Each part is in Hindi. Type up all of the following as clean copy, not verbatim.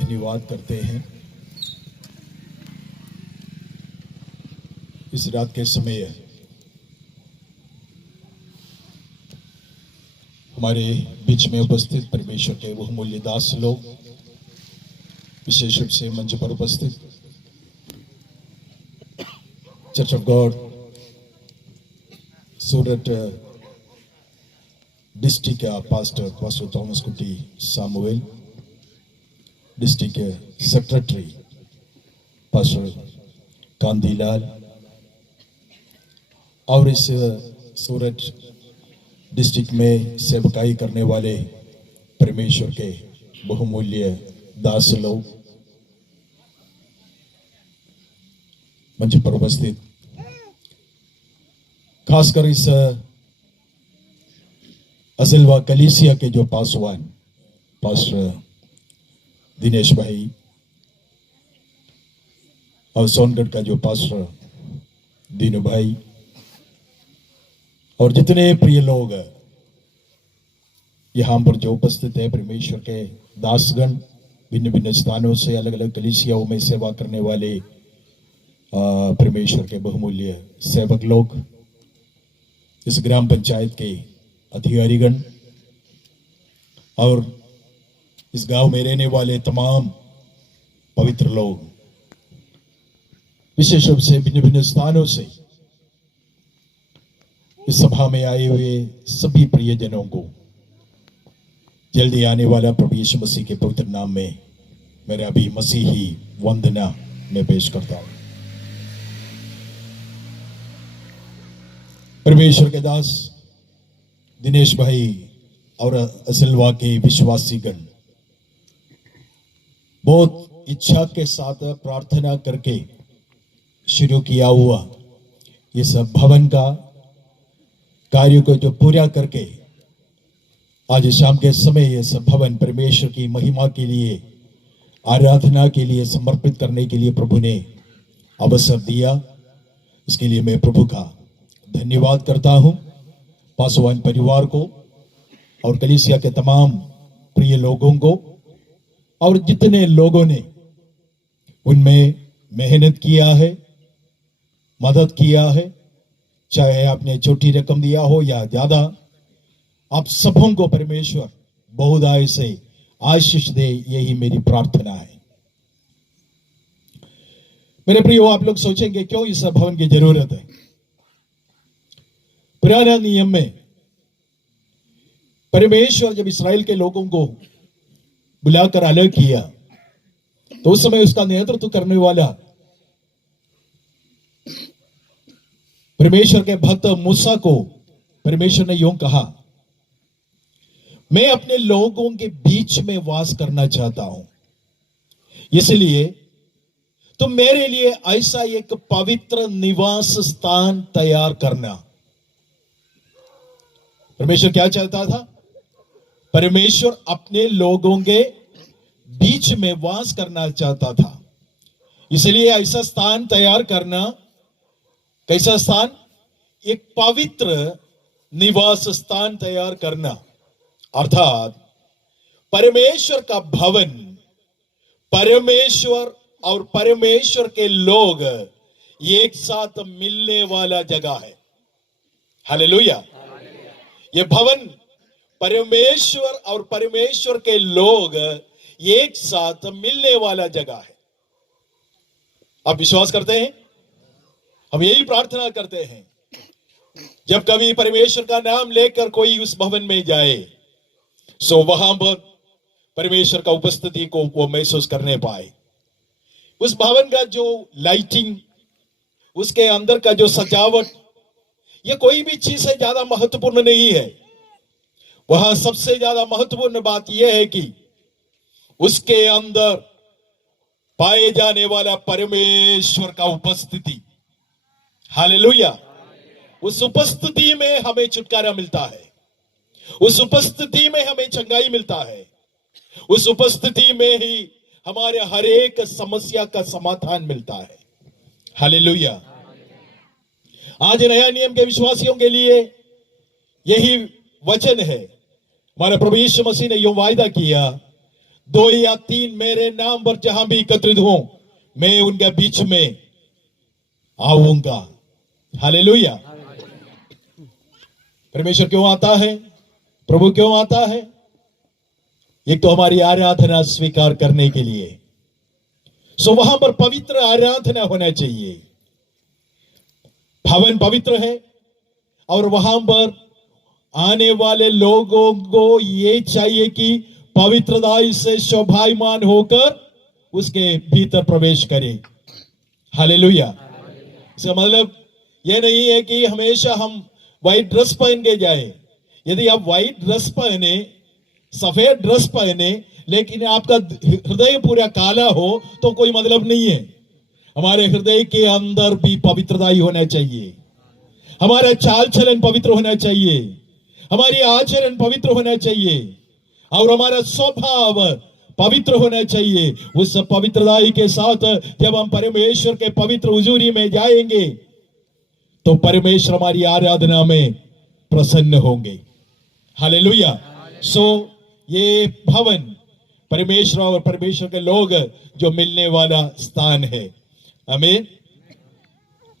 धन्यवाद करते हैं। इस रात के समय हमारे बीच में उपस्थित परमेश्वर के बहुमूल्य दास लोग, विशेष रूप से मंच पर उपस्थित church of God Surat district pastor Thomas कुटी सामुएल, डिस्ट्रिक्ट सेक्रेटरी पास्टर कांदीलाल, और इस सूरत डिस्ट्रिक्ट में सेवकाई करने वाले परमेश्वर के बहुमूल्य दास लोग, मंच पर उपस्थित, खासकर इस अजलवा कलीसिया के जो पासवान पास्टर दिनेश भाई और सोनगढ़ का जो पास्टर दीनू भाई और जितने प्रिय लोग यहाँ पर जो उपस्थित है, परमेश्वर के दासगण, भिन्न भिन्न स्थानों से अलग अलग कलीसियाओं में सेवा करने वाले परमेश्वर के बहुमूल्य सेवक लोग, इस ग्राम पंचायत के अधिकारीगण और इस गांव में रहने वाले तमाम पवित्र लोग, विशेष रूप से भिन्न भिन्न स्थानों से इस सभा में आए हुए सभी प्रियजनों को जल्दी आने वाला प्रभु यीशु मसीह के पवित्र नाम में मेरा भी मसीही वंदना मैं पेश करता हूं। परमेश्वर के दास दिनेश भाई और असिलवा के विश्वासीगण बहुत इच्छा के साथ प्रार्थना करके शुरू किया हुआ इस भवन का कार्य को जो पूरा करके आज शाम के समय यह सब भवन परमेश्वर की महिमा के लिए, आराधना के लिए समर्पित करने के लिए प्रभु ने अवसर दिया। इसके लिए मैं प्रभु का धन्यवाद करता हूं। पासवान परिवार को और कलीसिया के तमाम प्रिय लोगों को और जितने लोगों ने उनमें मेहनत किया है, मदद किया है, चाहे आपने छोटी रकम दिया हो या ज्यादा, आप सबों को परमेश्वर बहुदाय से आशीष दे, यही मेरी प्रार्थना है। मेरे प्रियो, आप लोग सोचेंगे क्यों इस भवन की जरूरत है। पुराना नियम में परमेश्वर जब इस्राएल के लोगों को बुलाकर अलग किया तो उस समय उसका नेतृत्व करने वाला परमेश्वर के भक्त मूसा को परमेश्वर ने यूं कहा, मैं अपने लोगों के बीच में वास करना चाहता हूं, इसलिए तुम मेरे लिए ऐसा एक पवित्र निवास स्थान तैयार करना। परमेश्वर क्या चाहता था? परमेश्वर अपने लोगों के बीच में वास करना चाहता था, इसलिए ऐसा स्थान तैयार करना। कैसा स्थान? एक पवित्र निवास स्थान तैयार करना, अर्थात परमेश्वर का भवन, परमेश्वर और परमेश्वर के लोग एक साथ मिलने वाला जगह है। हालेलुया। यह भवन परमेश्वर और परमेश्वर के लोग एक साथ मिलने वाला जगह है। आप विश्वास करते हैं? हम यही प्रार्थना करते हैं, जब कभी परमेश्वर का नाम लेकर कोई उस भवन में जाए सो वहां पर परमेश्वर का उपस्थिति को वो महसूस करने पाए। उस भवन का जो लाइटिंग, उसके अंदर का जो सजावट, ये कोई भी चीज से ज्यादा महत्वपूर्ण नहीं है। वहां सबसे ज्यादा महत्वपूर्ण बात यह है कि उसके अंदर पाए जाने वाला परमेश्वर का उपस्थिति। हालेलुया। उस उपस्थिति में हमें छुटकारा मिलता है, उस उपस्थिति में हमें चंगाई मिलता है, उस उपस्थिति में ही हमारे हर एक समस्या का समाधान मिलता है। हालेलुया। आज नया नियम के विश्वासियों के लिए यही वचन है। हमारे प्रभु यीशु मसीह ने यूं वायदा किया, दो या तीन मेरे नाम पर जहां भी एकत्रित हो, मैं उनके बीच में आऊंगा। हालेलुया। परमेश्वर क्यों आता है? प्रभु क्यों आता है? एक तो हमारी आराधना स्वीकार करने के लिए, सो वहां पर पवित्र आराधना होना चाहिए। भवन पवित्र है और वहां पर आने वाले लोगों को ये चाहिए कि पवित्रता से शोभायमान होकर उसके भीतर प्रवेश करें। हालेलुया। इसका मतलब यह नहीं है कि हमेशा हम व्हाइट ड्रेस पहन के जाए। यदि आप व्हाइट ड्रेस पहने, सफेद ड्रेस पहने, लेकिन आपका हृदय पूरा काला हो तो कोई मतलब नहीं है। हमारे हृदय के अंदर भी पवित्रता ही होना चाहिए। हमारा चाल चलन पवित्र होना चाहिए, हमारी आचरण पवित्र होना चाहिए और हमारा स्वभाव पवित्र होना चाहिए। उस पवित्रता के साथ जब हम परमेश्वर के पवित्र हुजूरी में जाएंगे तो परमेश्वर हमारी आराधना में प्रसन्न होंगे। हालेलुया। सो ये भवन परमेश्वर और परमेश्वर के लोग जो मिलने वाला स्थान है। आमीन।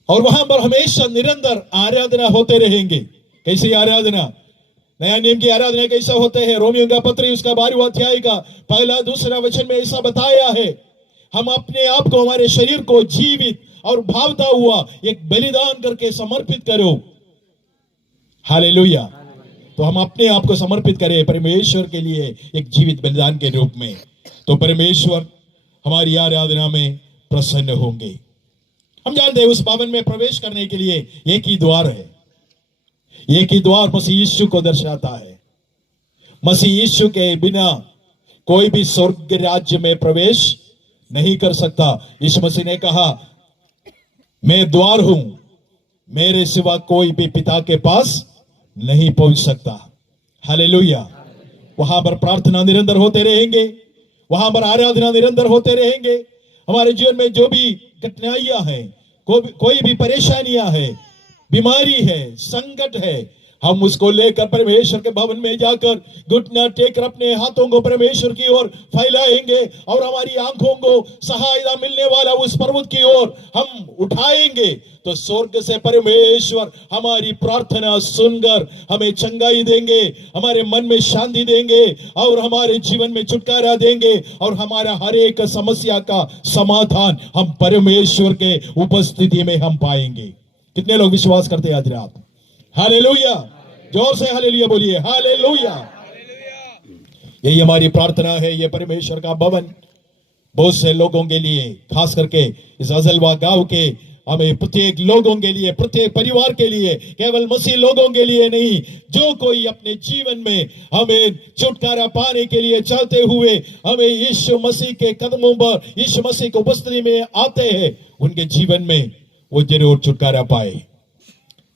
और वहां पर हमेशा निरंतर आराधना होते रहेंगे। कैसी आराधना? नया नियम की आराधना कैसा होते हैं? रोमियो का पत्र उसका 12वां अध्याय का पहला दूसरा वचन में ऐसा बताया है, हम अपने आप को, हमारे शरीर को जीवित और भावता हुआ एक बलिदान करके समर्पित करो। हालेलुया। तो हम अपने आप को समर्पित करें परमेश्वर के लिए एक जीवित बलिदान के रूप में, तो परमेश्वर हमारी आराधना में प्रसन्न होंगे। हम जानते हैं उस भवन में प्रवेश करने के लिए एक ही द्वार है। एक ही द्वार मसीह यीशु को दर्शाता है। मसीह यीशु के बिना कोई भी स्वर्ग राज्य में प्रवेश नहीं कर सकता। यीशु मसीह ने कहा, मैं द्वार हूं, मेरे सिवा कोई भी पिता के पास नहीं पहुंच सकता। हालेलुया। वहां पर प्रार्थना निरंतर होते रहेंगे, वहां पर आराधना निरंतर होते रहेंगे। हमारे जीवन में जो भी कठिनाइयां हैं, कोई भी परेशानियां हैं, बीमारी है, संकट है, हम उसको लेकर परमेश्वर के भवन में जाकर घुटना टेकर अपने हाथों को परमेश्वर की ओर फैलाएंगे और हमारी आंखों को सहायता मिलने वाला उस पर्वत की ओर हम उठाएंगे, तो स्वर्ग से परमेश्वर हमारी प्रार्थना सुनकर हमें चंगाई देंगे, हमारे मन में शांति देंगे और हमारे जीवन में छुटकारा देंगे और हमारा हर एक समस्या का समाधान हम परमेश्वर के उपस्थिति में हम पाएंगे। कितने लोग विश्वास करते हैं आज रात? हालेलुया। जोर से हालेलुया बोलिए। हालेलुया। यही हमारी प्रार्थना है। ये परमेश्वर का भवन बहुत से लोगों के लिए, खास करके इस अजलवा गांव के हमें प्रत्येक लोगों के लिए, प्रत्येक परिवार के लिए, केवल मसीह लोगों के लिए नहीं, जो कोई अपने जीवन में हमें छुटकारा पाने के लिए चाहते हुए हमें यीशु मसीह के कदमों पर, यीशु मसीह की उपस्थिति में आते हैं, उनके जीवन में वो जरूर छुटकारा पाए।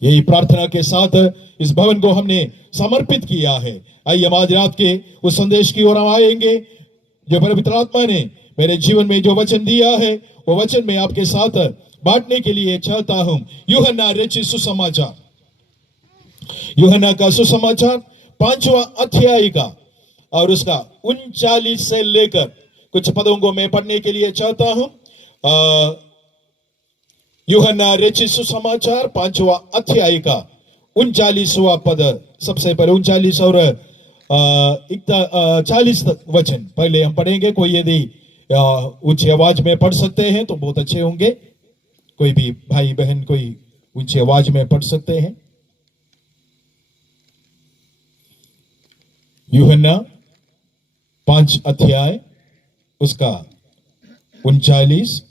यही प्रार्थना के साथ इस भवन को हमने समर्पित किया है। आइए हम आज रात के उस संदेश की ओर आएंगे जो पवित्र आत्मा ने मेरे जीवन में जो वचन दिया है, वो वचन मैं आपके साथ बांटने के लिए चाहता हूं। यूहन्ना रचित सुसमाचार, यूहन्ना का सुसमाचार 5वां अध्याय का और उसका 39 से लेकर कुछ पदों को मैं पढ़ने के लिए चाहता हूं। यूहन्ना रचित सुसमाचार 5वां अध्याय का 39वां पद, सबसे पहले 39 और 40 वचन पहले हम पढ़ेंगे। कोई यदि ऊंची आवाज में पढ़ सकते हैं तो बहुत अच्छे होंगे। कोई भी भाई बहन कोई ऊंची आवाज में पढ़ सकते हैं। यूहन्ना 5 अध्याय उसका 39,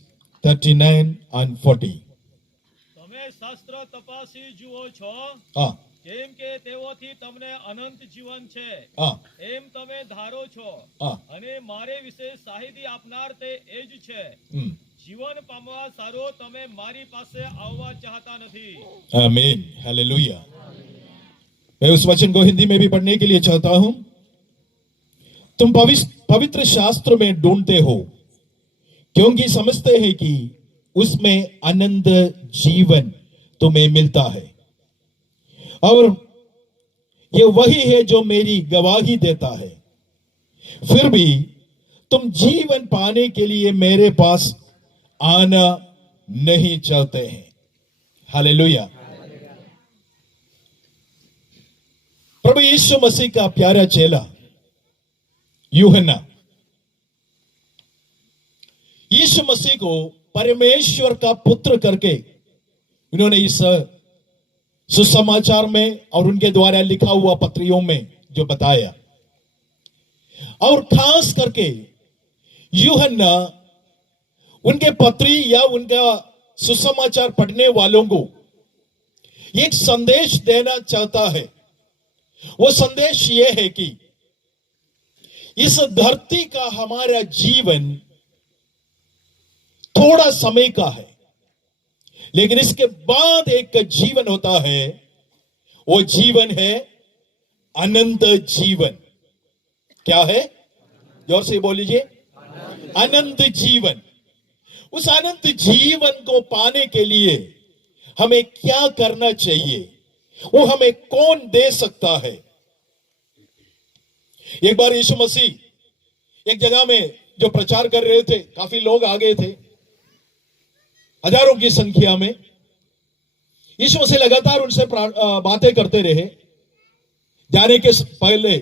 39 and 40। તમે શાસ્ત્ર તપાસી જુઓ છો હા કેમ કે તેઓથી તમને અનંત જીવન છે હા એમ તમે ધારો છો હા અને મારે વિશે સાહિદી આપનાર તે એ જ છે। हम्म, જીવન પામવા સારો તમે મારી પાસે આવવા ચાહતા નથી। आमीन। हालेलुया। मैं उस वचन को हिंदी में भी पढ़ने के लिए चाहता हूं। तुम पवित्र शास्त्र में ढूंढते हो क्योंकि समझते हैं कि उसमें अनंत जीवन तुम्हें मिलता है, और ये वही है जो मेरी गवाही देता है। फिर भी तुम जीवन पाने के लिए मेरे पास आना नहीं चाहते हैं। हालेलुया। प्रभु यीशु मसीह का प्यारा चेला यूहन्ना यीशु मसीह को परमेश्वर का पुत्र करके उन्होंने इस सुसमाचार में और उनके द्वारा लिखा हुआ पत्रियों में जो बताया, और खास करके यूहन्ना उनके पत्री या उनका सुसमाचार पढ़ने वालों को एक संदेश देना चाहता है। वो संदेश ये है कि इस धरती का हमारा जीवन थोड़ा समय का है, लेकिन इसके बाद एक जीवन होता है। वो जीवन है अनंत जीवन। क्या है? जोर से बोल लीजिए, अनंत जीवन। उस अनंत जीवन को पाने के लिए हमें क्या करना चाहिए, वो हमें कौन दे सकता है? एक बार यीशु मसीह एक जगह में जो प्रचार कर रहे थे, काफी लोग आ गए थे, हजारों की संख्या में। यीशु मसीह लगातार उनसे बातें करते रहे। जाने के पहले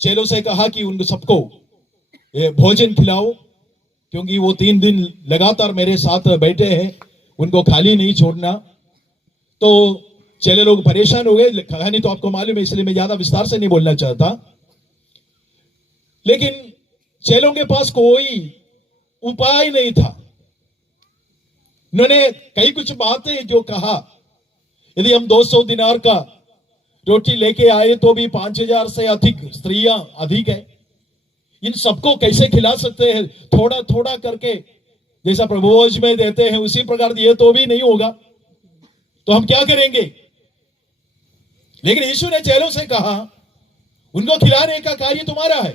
चेलों से कहा कि उन सबको भोजन खिलाओ, क्योंकि वो 3 दिन लगातार मेरे साथ बैठे हैं, उनको खाली नहीं छोड़ना। तो चेले लोग परेशान हो गए। कहानी तो आपको मालूम है, इसलिए मैं ज्यादा विस्तार से नहीं बोलना चाहता। लेकिन चेलों के पास कोई उपाय नहीं था। उन्होंने कई कुछ बातें जो कहा, यदि हम 200 दिनार का रोटी लेके आए तो भी 5000 से अधिक स्त्रियां अधिक है, इन सबको कैसे खिला सकते हैं? थोड़ा थोड़ा करके जैसा प्रभुभोज में देते हैं उसी प्रकार दिए तो भी नहीं होगा, तो हम क्या करेंगे? लेकिन यीशु ने चेलों से कहा, उनको खिलाने का कार्य तुम्हारा है।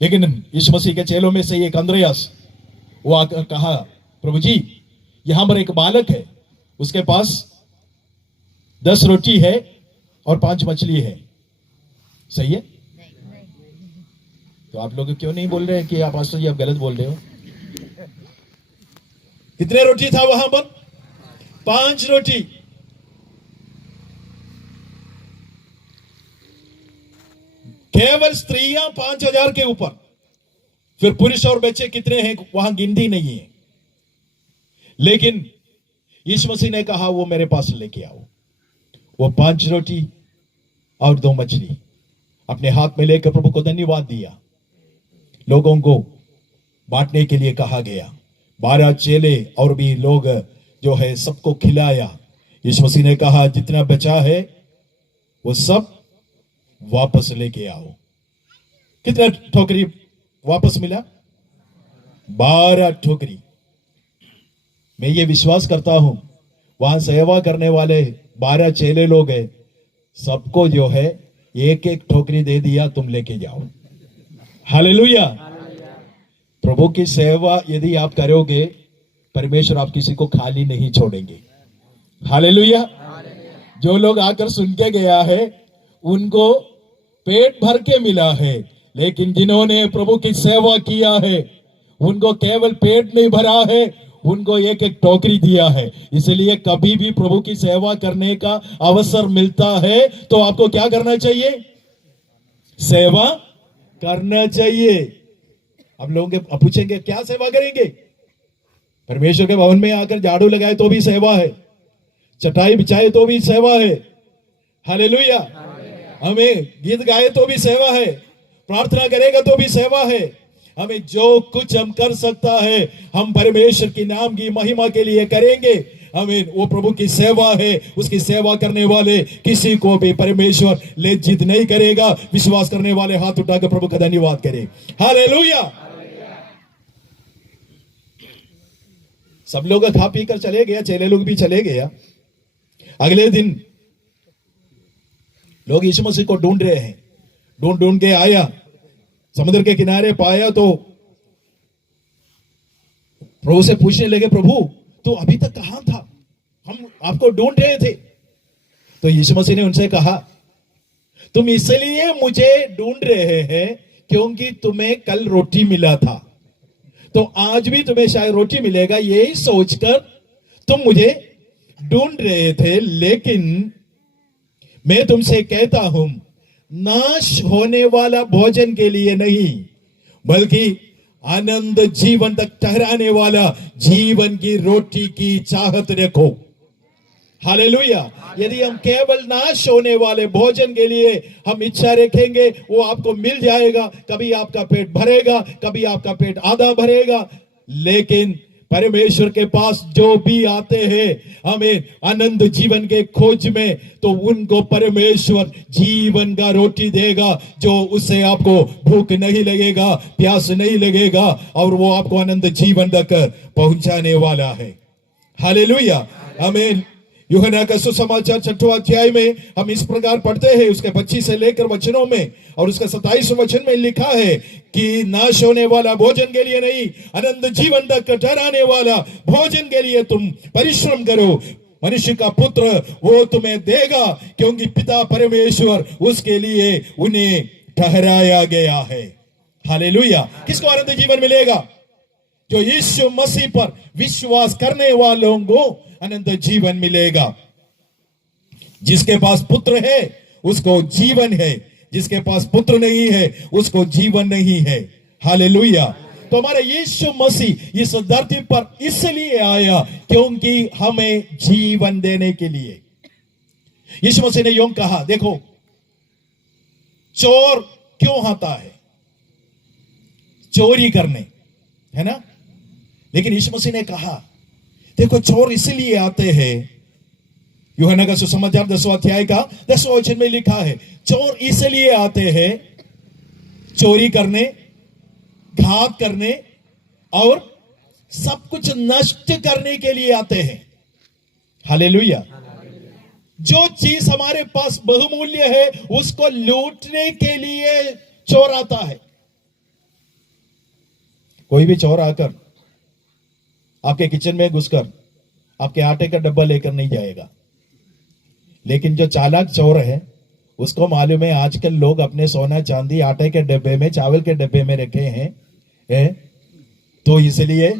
लेकिन यीशु मसीह के चेलों में से एक अंद्रयास, वो आकर कहा, प्रभु जी, यहां पर एक बालक है, उसके पास 10 रोटी है और 5 मछली है। सही है? तो आप लोग क्यों नहीं बोल रहे हैं कि आप पास्टर जी आप गलत बोल रहे हो? कितने रोटी था वहां पर? 5 रोटी। केवल स्त्रियां 5000 के ऊपर, फिर पुरुष और बच्चे कितने हैं वहां गिनती नहीं है। लेकिन यीशु मसीह ने कहा, वो मेरे पास लेके आओ। वो 5 रोटी और 2 मछली अपने हाथ में लेकर प्रभु को धन्यवाद दिया। लोगों को बांटने के लिए कहा गया। 12 चेले और भी लोग जो है सबको खिलाया। यीशु मसीह ने कहा, जितना बचा है वो सब वापस लेके आओ। कितना ठोकरी वापस मिला? 12 ठोकरी। मैं ये विश्वास करता हूं वहां सेवा करने वाले 12 चेले लोग हैं, सबको जो है एक एक ठोकरी दे दिया, तुम लेके जाओ। हालेलुया। प्रभु की सेवा यदि आप करोगे, परमेश्वर आप किसी को खाली नहीं छोड़ेंगे। हालेलुया। जो लोग आकर सुन के गया है उनको पेट भर के मिला है, लेकिन जिन्होंने प्रभु की सेवा किया है उनको केवल पेट नहीं भरा है, उनको एक एक टोकरी दिया है। इसलिए कभी भी प्रभु की सेवा करने का अवसर मिलता है तो आपको क्या करना चाहिए? सेवा करना चाहिए। अब लोग पूछेंगे क्या सेवा करेंगे? परमेश्वर के भवन में आकर झाड़ू लगाए तो भी सेवा है, चटाई बिछाए तो भी सेवा है। हालेलुया। हमें गीत गाए तो भी सेवा है, प्रार्थना करेगा तो भी सेवा है। हमें जो कुछ हम कर सकता है हम परमेश्वर के नाम की महिमा के लिए करेंगे। हमें वो प्रभु की सेवा है, उसकी सेवा करने वाले किसी को भी परमेश्वर लज्जित नहीं करेगा। विश्वास करने वाले हाथ उठाकर प्रभु का धन्यवाद करें। हालेलुया। सब लोग खा पी कर चले गया, चेले लोग भी चले गया। अगले दिन लोग यीशु मसीह को ढूंढ रहे हैं। ढूंढ ढूंढ के आया, समुद्र के किनारे पाया तो प्रभु से पूछने लगे, प्रभु तो अभी तक कहां था? हम आपको ढूंढ रहे थे। तो यीशु मसीह ने उनसे कहा, तुम इसलिए मुझे ढूंढ रहे हैं क्योंकि तुम्हें कल रोटी मिला था तो आज भी तुम्हें शायद रोटी मिलेगा, यही सोचकर तुम मुझे ढूंढ रहे थे। लेकिन मैं तुमसे कहता हूं, नाश होने वाला भोजन के लिए नहीं, बल्कि आनंद जीवन तक ठहराने वाला जीवन की रोटी की चाहत रखो। हालेलुया। यदि हम केवल नाश होने वाले भोजन के लिए हम इच्छा रखेंगे, वो आपको मिल जाएगा। कभी आपका पेट भरेगा, कभी आपका पेट आधा भरेगा। लेकिन परमेश्वर के पास जो भी आते हैं हमें आनंद जीवन के खोज में, तो उनको परमेश्वर जीवन का रोटी देगा, जो उससे आपको भूख नहीं लगेगा, प्यास नहीं लगेगा, और वो आपको आनंद जीवन तक पहुंचाने वाला है। हालेलुया। आमीन। यूहन्ना का सुसमाचार 6वां अध्याय में हम इस प्रकार पढ़ते हैं, उसके 25 से लेकर वचनों में, और उसका 27 वचन में लिखा है कि नाश होने वाला भोजन के लिए नहीं, अनंत जीवन तक ठहराने वाला भोजन के लिए तुम परिश्रम करो। मनुष्य का पुत्र वो तुम्हें देगा, क्योंकि पिता परमेश्वर उसके लिए उन्हें ठहराया गया है। हालेलुया। किसको आनंद जीवन मिलेगा? जो यीशु मसीह पर विश्वास करने वालों को अनंत जीवन मिलेगा। जिसके पास पुत्र है उसको जीवन है, जिसके पास पुत्र नहीं है उसको जीवन नहीं है। हालेलुया। तो हमारा यीशु मसीह इस धरती पर इसलिए आया क्योंकि हमें जीवन देने के लिए। यीशु मसीह ने यूं कहा, देखो चोर क्यों आता है? चोरी करने, है ना? लेकिन यीशु मसीह ने कहा, देखो चोर इसलिए आते हैं। यूहन्ना का सुसमाचार 10वां अध्याय का 10वां वचन में लिखा है, चोर इसलिए आते हैं चोरी करने, घात करने और सब कुछ नष्ट करने के लिए आते हैं। हालेलुया। जो चीज हमारे पास बहुमूल्य है उसको लूटने के लिए चोर आता है। कोई भी चोर आकर आपके किचन में घुसकर आपके आटे का डब्बा लेकर नहीं जाएगा। लेकिन जो चालाक चोर है उसको मालूम है आजकल लोग अपने सोना चांदी आटे के डब्बे में, चावल के डब्बे में रखे हैं, तो इसलिए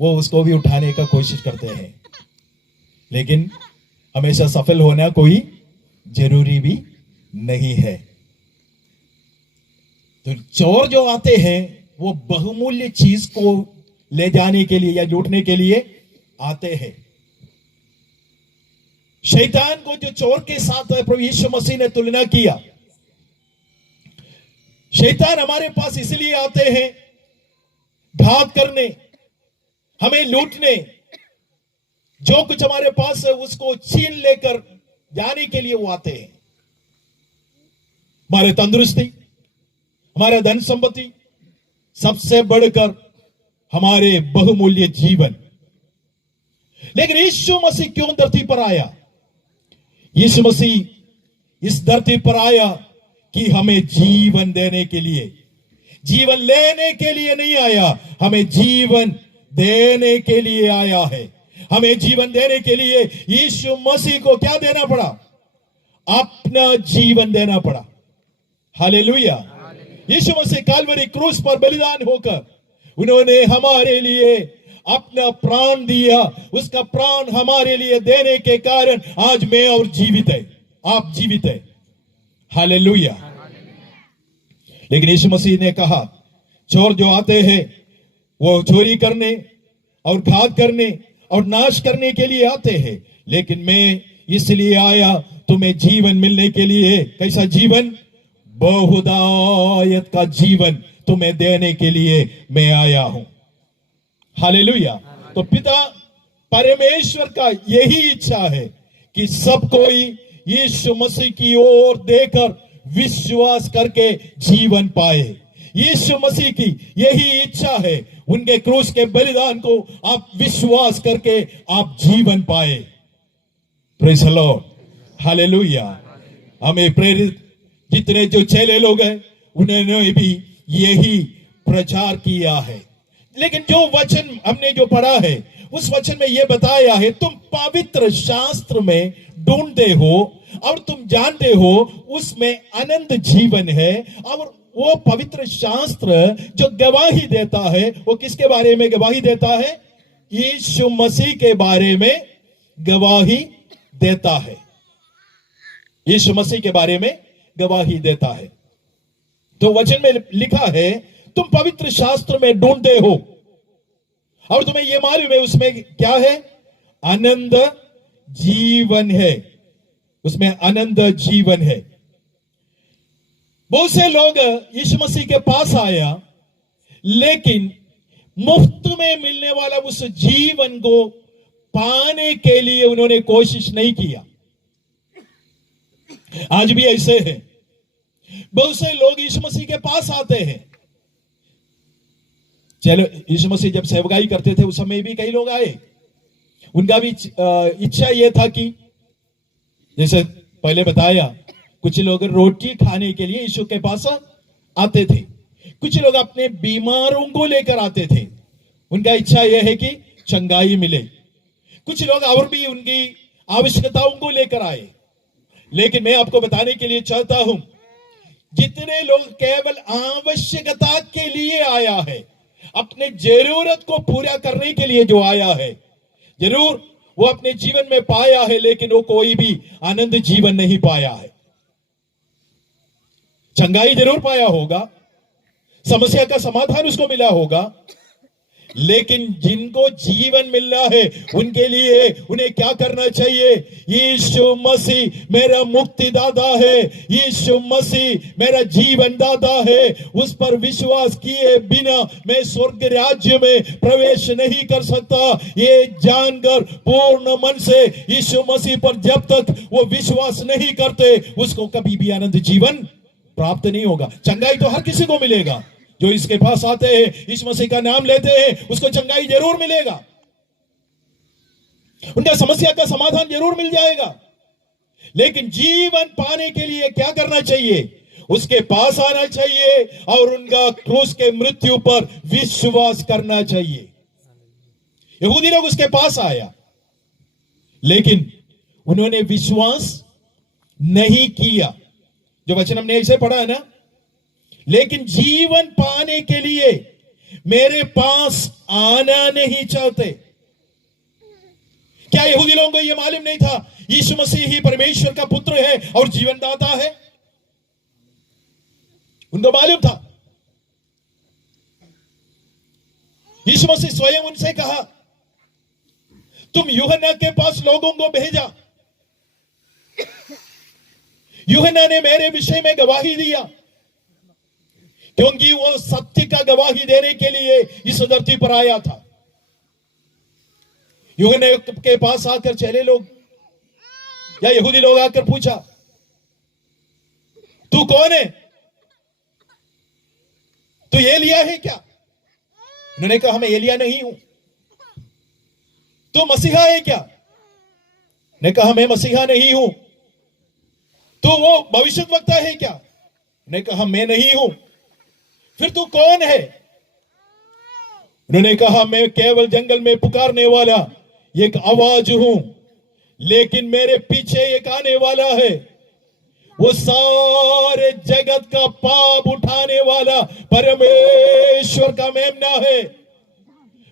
वो उसको भी उठाने का कोशिश करते हैं। लेकिन हमेशा सफल होना कोई जरूरी भी नहीं है। तो चोर जो आते हैं वो बहुमूल्य चीज को ले जाने के लिए या लूटने के लिए आते हैं। शैतान को जो चोर के साथ प्रभु यीशु मसीह ने तुलना किया। शैतान हमारे पास इसलिए आते हैं घात करने, हमें लूटने, जो कुछ हमारे पास है उसको छीन लेकर जाने के लिए वो आते हैं। हमारे तंदुरुस्ती, हमारा धन संपत्ति, सबसे बढ़कर हमारे बहुमूल्य जीवन। लेकिन यीशु मसीह क्यों धरती पर आया? यीशु मसीह इस धरती पर आया कि हमें जीवन देने के लिए, जीवन लेने के लिए नहीं आया, हमें जीवन देने के लिए आया है। हमें जीवन देने के लिए यीशु मसीह को क्या देना पड़ा? अपना जीवन देना पड़ा। हालेलुया। यीशु मसीह काल्वरी क्रूस पर बलिदान होकर उन्होंने हमारे लिए अपना प्राण दिया। उसका प्राण हमारे लिए देने के कारण आज मैं और जीवित है, आप जीवित है। हालेलुया। लेकिन यीशु मसीह ने कहा, चोर जो आते हैं वो चोरी करने और घात करने और नाश करने के लिए आते हैं, लेकिन मैं इसलिए आया तुम्हें जीवन मिलने के लिए। कैसा जीवन? बहुदायत का जीवन तुम्हें देने के लिए मैं आया हूं। हालेलुया। तो पिता परमेश्वर का यही इच्छा है कि सब कोई यीशु मसीह की ओर देकर विश्वास करके जीवन पाए। यीशु मसीह की यही इच्छा है, उनके क्रूस के बलिदान को आप विश्वास करके आप जीवन पाए। Praise the Lord. हालेलुया। हमें प्रेरित जितने जो चेले लोग हैं उन्होंने भी यही प्रचार किया है। लेकिन जो वचन हमने जो पढ़ा है उस वचन में यह बताया है, तुम पवित्र शास्त्र में ढूंढते हो और तुम जानते हो उसमें अनंत जीवन है, और वो पवित्र शास्त्र जो गवाही देता है, वो किसके बारे में गवाही देता है? यीशु मसीह के बारे में गवाही देता है। यीशु मसीह के बारे में गवाही देता है। तो वचन में लिखा है, तुम पवित्र शास्त्र में ढूंढते हो और तुम्हें यह मालूम है उसमें क्या है? आनंद जीवन है, उसमें आनंद जीवन है। बहुत से लोग यीशु मसीह के पास आया, लेकिन मुफ्त में मिलने वाला उस जीवन को पाने के लिए उन्होंने कोशिश नहीं किया। आज भी ऐसे है, बहुत से लोग यीशु मसीह के पास आते हैं। चलो, यीशु मसीह जब सेवकाई करते थे उस समय भी कई लोग आए, उनका भी इच्छा यह था कि, जैसे पहले बताया, कुछ लोग रोटी खाने के लिए यीशु के पास आते थे, कुछ लोग अपने बीमारों को लेकर आते थे, उनका इच्छा यह है कि चंगाई मिले। कुछ लोग और भी उनकी आवश्यकताओं को लेकर आए। लेकिन मैं आपको बताने के लिए चाहता हूं, जितने लोग केवल आवश्यकता के लिए आया है, अपने जरूरत को पूरा करने के लिए जो आया है, जरूर वो अपने जीवन में पाया है, लेकिन वो कोई भी आनंद जीवन नहीं पाया है। चंगाई जरूर पाया होगा, समस्या का समाधान उसको मिला होगा, लेकिन जिनको जीवन मिलना है उनके लिए उन्हें क्या करना चाहिए? यीशु मसीह मेरा मुक्तिदाता है, यीशु मसीह मेरा जीवन दाता है, उस पर विश्वास किए बिना मैं स्वर्ग राज्य में प्रवेश नहीं कर सकता। ये जानकर पूर्ण मन से यीशु मसीह पर जब तक वो विश्वास नहीं करते, उसको कभी भी आनंद जीवन प्राप्त नहीं होगा। चंगाई तो हर किसी को मिलेगा, जो इसके पास आते हैं, यीशु मसीह का नाम लेते हैं, उसको चंगाई जरूर मिलेगा, उनका समस्या का समाधान जरूर मिल जाएगा। लेकिन जीवन पाने के लिए क्या करना चाहिए? उसके पास आना चाहिए और उनका क्रूस के मृत्यु पर विश्वास करना चाहिए। यहूदी लोग उसके पास आया, लेकिन उन्होंने विश्वास नहीं किया। जो वचन हमने ऐसे पढ़ा है ना, लेकिन जीवन पाने के लिए मेरे पास आना नहीं चाहते। क्या यहूदी लोगों को यह मालूम नहीं था यीशु मसीह ही परमेश्वर का पुत्र है और जीवन दाता है? उनको मालूम था। यीशु मसीह स्वयं उनसे कहा, तुम यूहन्ना के पास लोगों को भेजा, यूहन्ना ने मेरे विषय में गवाही दिया, क्योंकि वो सत्य का गवाही देने के लिए इस धरती पर आया था। यूहन्ना के पास आकर चेले लोग या यहूदी लोग आकर पूछा, तू कौन है? तू एलिया है क्या? उन्होंने कहा, मैं एलिया नहीं हूं। तू मसीहा है क्या? ने कहा, मैं मसीहा नहीं हूं। तो वो भविष्यद्वक्ता है क्या? ने कहा, मैं नहीं हूं। फिर तू कौन है? उन्होंने कहा, मैं केवल जंगल में पुकारने वाला एक आवाज हूं, लेकिन मेरे पीछे एक आने वाला है, वो सारे जगत का पाप उठाने वाला परमेश्वर का मेमना है।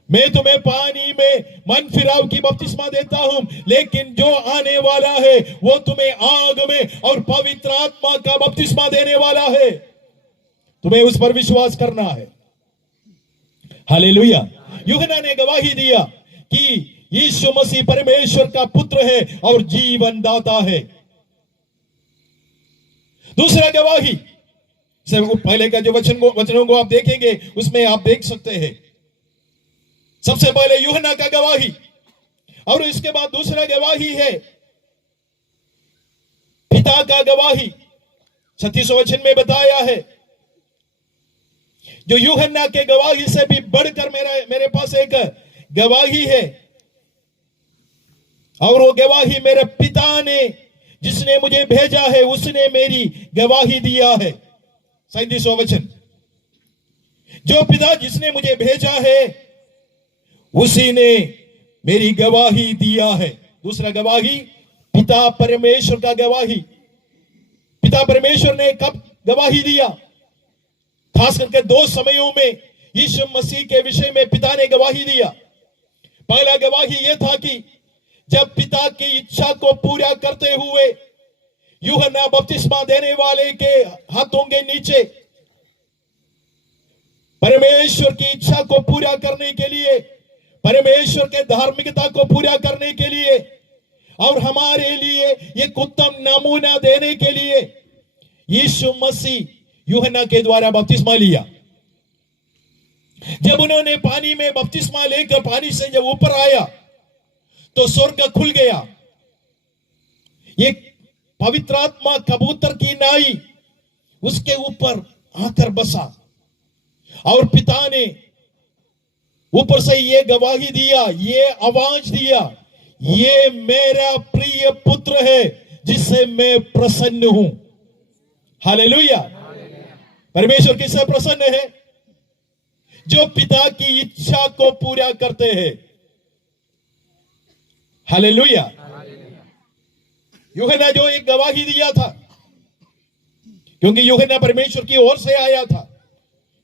मैं तुम्हें पानी में मन फिराव की बपतिस्मा देता हूं, लेकिन जो आने वाला है वो तुम्हें आग में और पवित्र आत्मा का बपतिस्मा देने वाला है। तुम्हें उस पर विश्वास करना है। हालेलुया। यूहन्ना ने गवाही दिया कि यीशु मसीह परमेश्वर का पुत्र है और जीवन दाता है। दूसरा गवाही, पहले का जो वचनों को आप देखेंगे उसमें आप देख सकते हैं। सबसे पहले यूहन्ना का गवाही, और इसके बाद दूसरा गवाही है पिता का गवाही। 36वें वचन में बताया है, जो यूहन्ना के गवाही से भी बढ़कर मेरे पास एक गवाही है, और वो गवाही मेरे पिता ने, जिसने मुझे भेजा है, उसने मेरी गवाही दिया है। 37वां वचन, जो पिता जिसने मुझे भेजा है उसी ने मेरी गवाही दिया है। दूसरा गवाही पिता परमेश्वर का गवाही। पिता परमेश्वर ने कब गवाही दिया? खास करके दो समयों में यीशु मसीह के विषय में पिता ने गवाही दिया। पहला गवाही यह था कि जब पिता की इच्छा को पूरा करते हुए यूहन्ना बपतिस्मा देने वाले के हाथों के नीचे परमेश्वर की इच्छा को पूरा करने के लिए, परमेश्वर के धार्मिकता को पूरा करने के लिए और हमारे लिए एक उत्तम नमूना देने के लिए यीशु मसीह यूहन्ना के द्वारा बपतिस्मा लिया। जब उन्होंने पानी में बपतिस्मा लेकर पानी से जब ऊपर आया तो स्वर्ग खुल गया। एक पवित्र आत्मा कबूतर की नाई उसके ऊपर आकर बसा और पिता ने ऊपर से ये गवाही दिया, ये आवाज दिया, ये मेरा प्रिय पुत्र है जिससे मैं प्रसन्न हूं। हालेलुया। परमेश्वर किससे प्रसन्न है? जो पिता की इच्छा को पूरा करते हैं। हालेलुया। यूहन्ना जो एक गवाही दिया था, क्योंकि यूहन्ना परमेश्वर की ओर से आया था।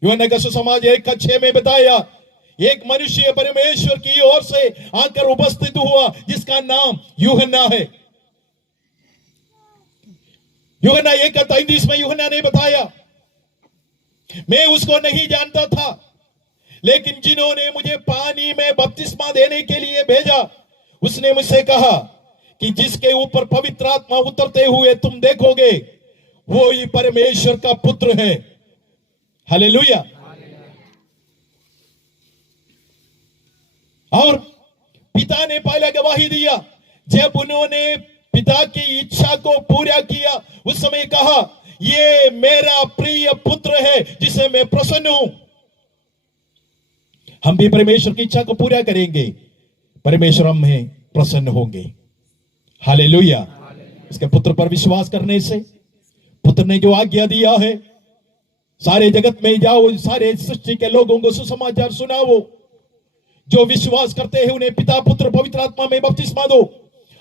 यूहन्ना का सुसमाचार 1:6 में बताया, एक मनुष्य परमेश्वर की ओर से आकर उपस्थित हुआ जिसका नाम यूहन्ना है। यूहन्ना 1:33 में यूहन्ना ने बताया, मैं उसको नहीं जानता था, लेकिन जिन्होंने मुझे पानी में बपतिस्मा देने के लिए भेजा उसने मुझसे कहा कि जिसके ऊपर पवित्र आत्मा उतरते हुए तुम देखोगे वो ही परमेश्वर का पुत्र है। हालेलुया। और पिता ने पहले गवाही दिया, जब उन्होंने पिता की इच्छा को पूरा किया उस समय कहा, ये मेरा प्रिय पुत्र है जिसे मैं प्रसन्न हूं। हम भी परमेश्वर की इच्छा को पूरा करेंगे, परमेश्वर हम में प्रसन्न होंगे। हालेलुया। इसके पुत्र पर विश्वास करने से, पुत्र ने जो आज्ञा दिया है, सारे जगत में जाओ, सारे सृष्टि के लोगों को सुसमाचार सुनाओ, जो विश्वास करते हैं उन्हें पिता पुत्र पवित्र आत्मा में बपतिस्मा दो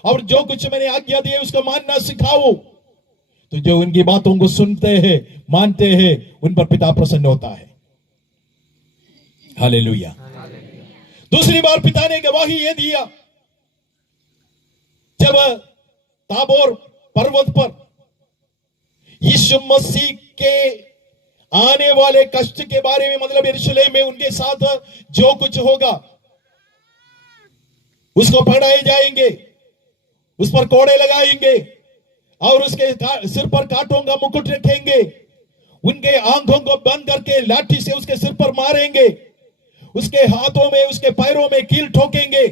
और जो कुछ मैंने आज्ञा दी है उसको मानना सिखाओ। तो जो उनकी बातों को सुनते हैं, मानते हैं, उन पर पिता प्रसन्न होता है। हालेलुया। दूसरी बार पिता ने गवाही यह दिया, जब ताबोर पर्वत पर यीशु मसीह के आने वाले कष्ट के बारे में, मतलब यरूशलेम में उनके साथ जो कुछ होगा उसको पकड़ाए जाएंगे, उस पर कोड़े लगाएंगे और उसके सिर पर कांटों का मुकुट रखेंगे, उनके आंखों को बंद करके लाठी से उसके सिर पर मारेंगे, उसके हाथों में उसके पैरों में कील ठोकेंगे,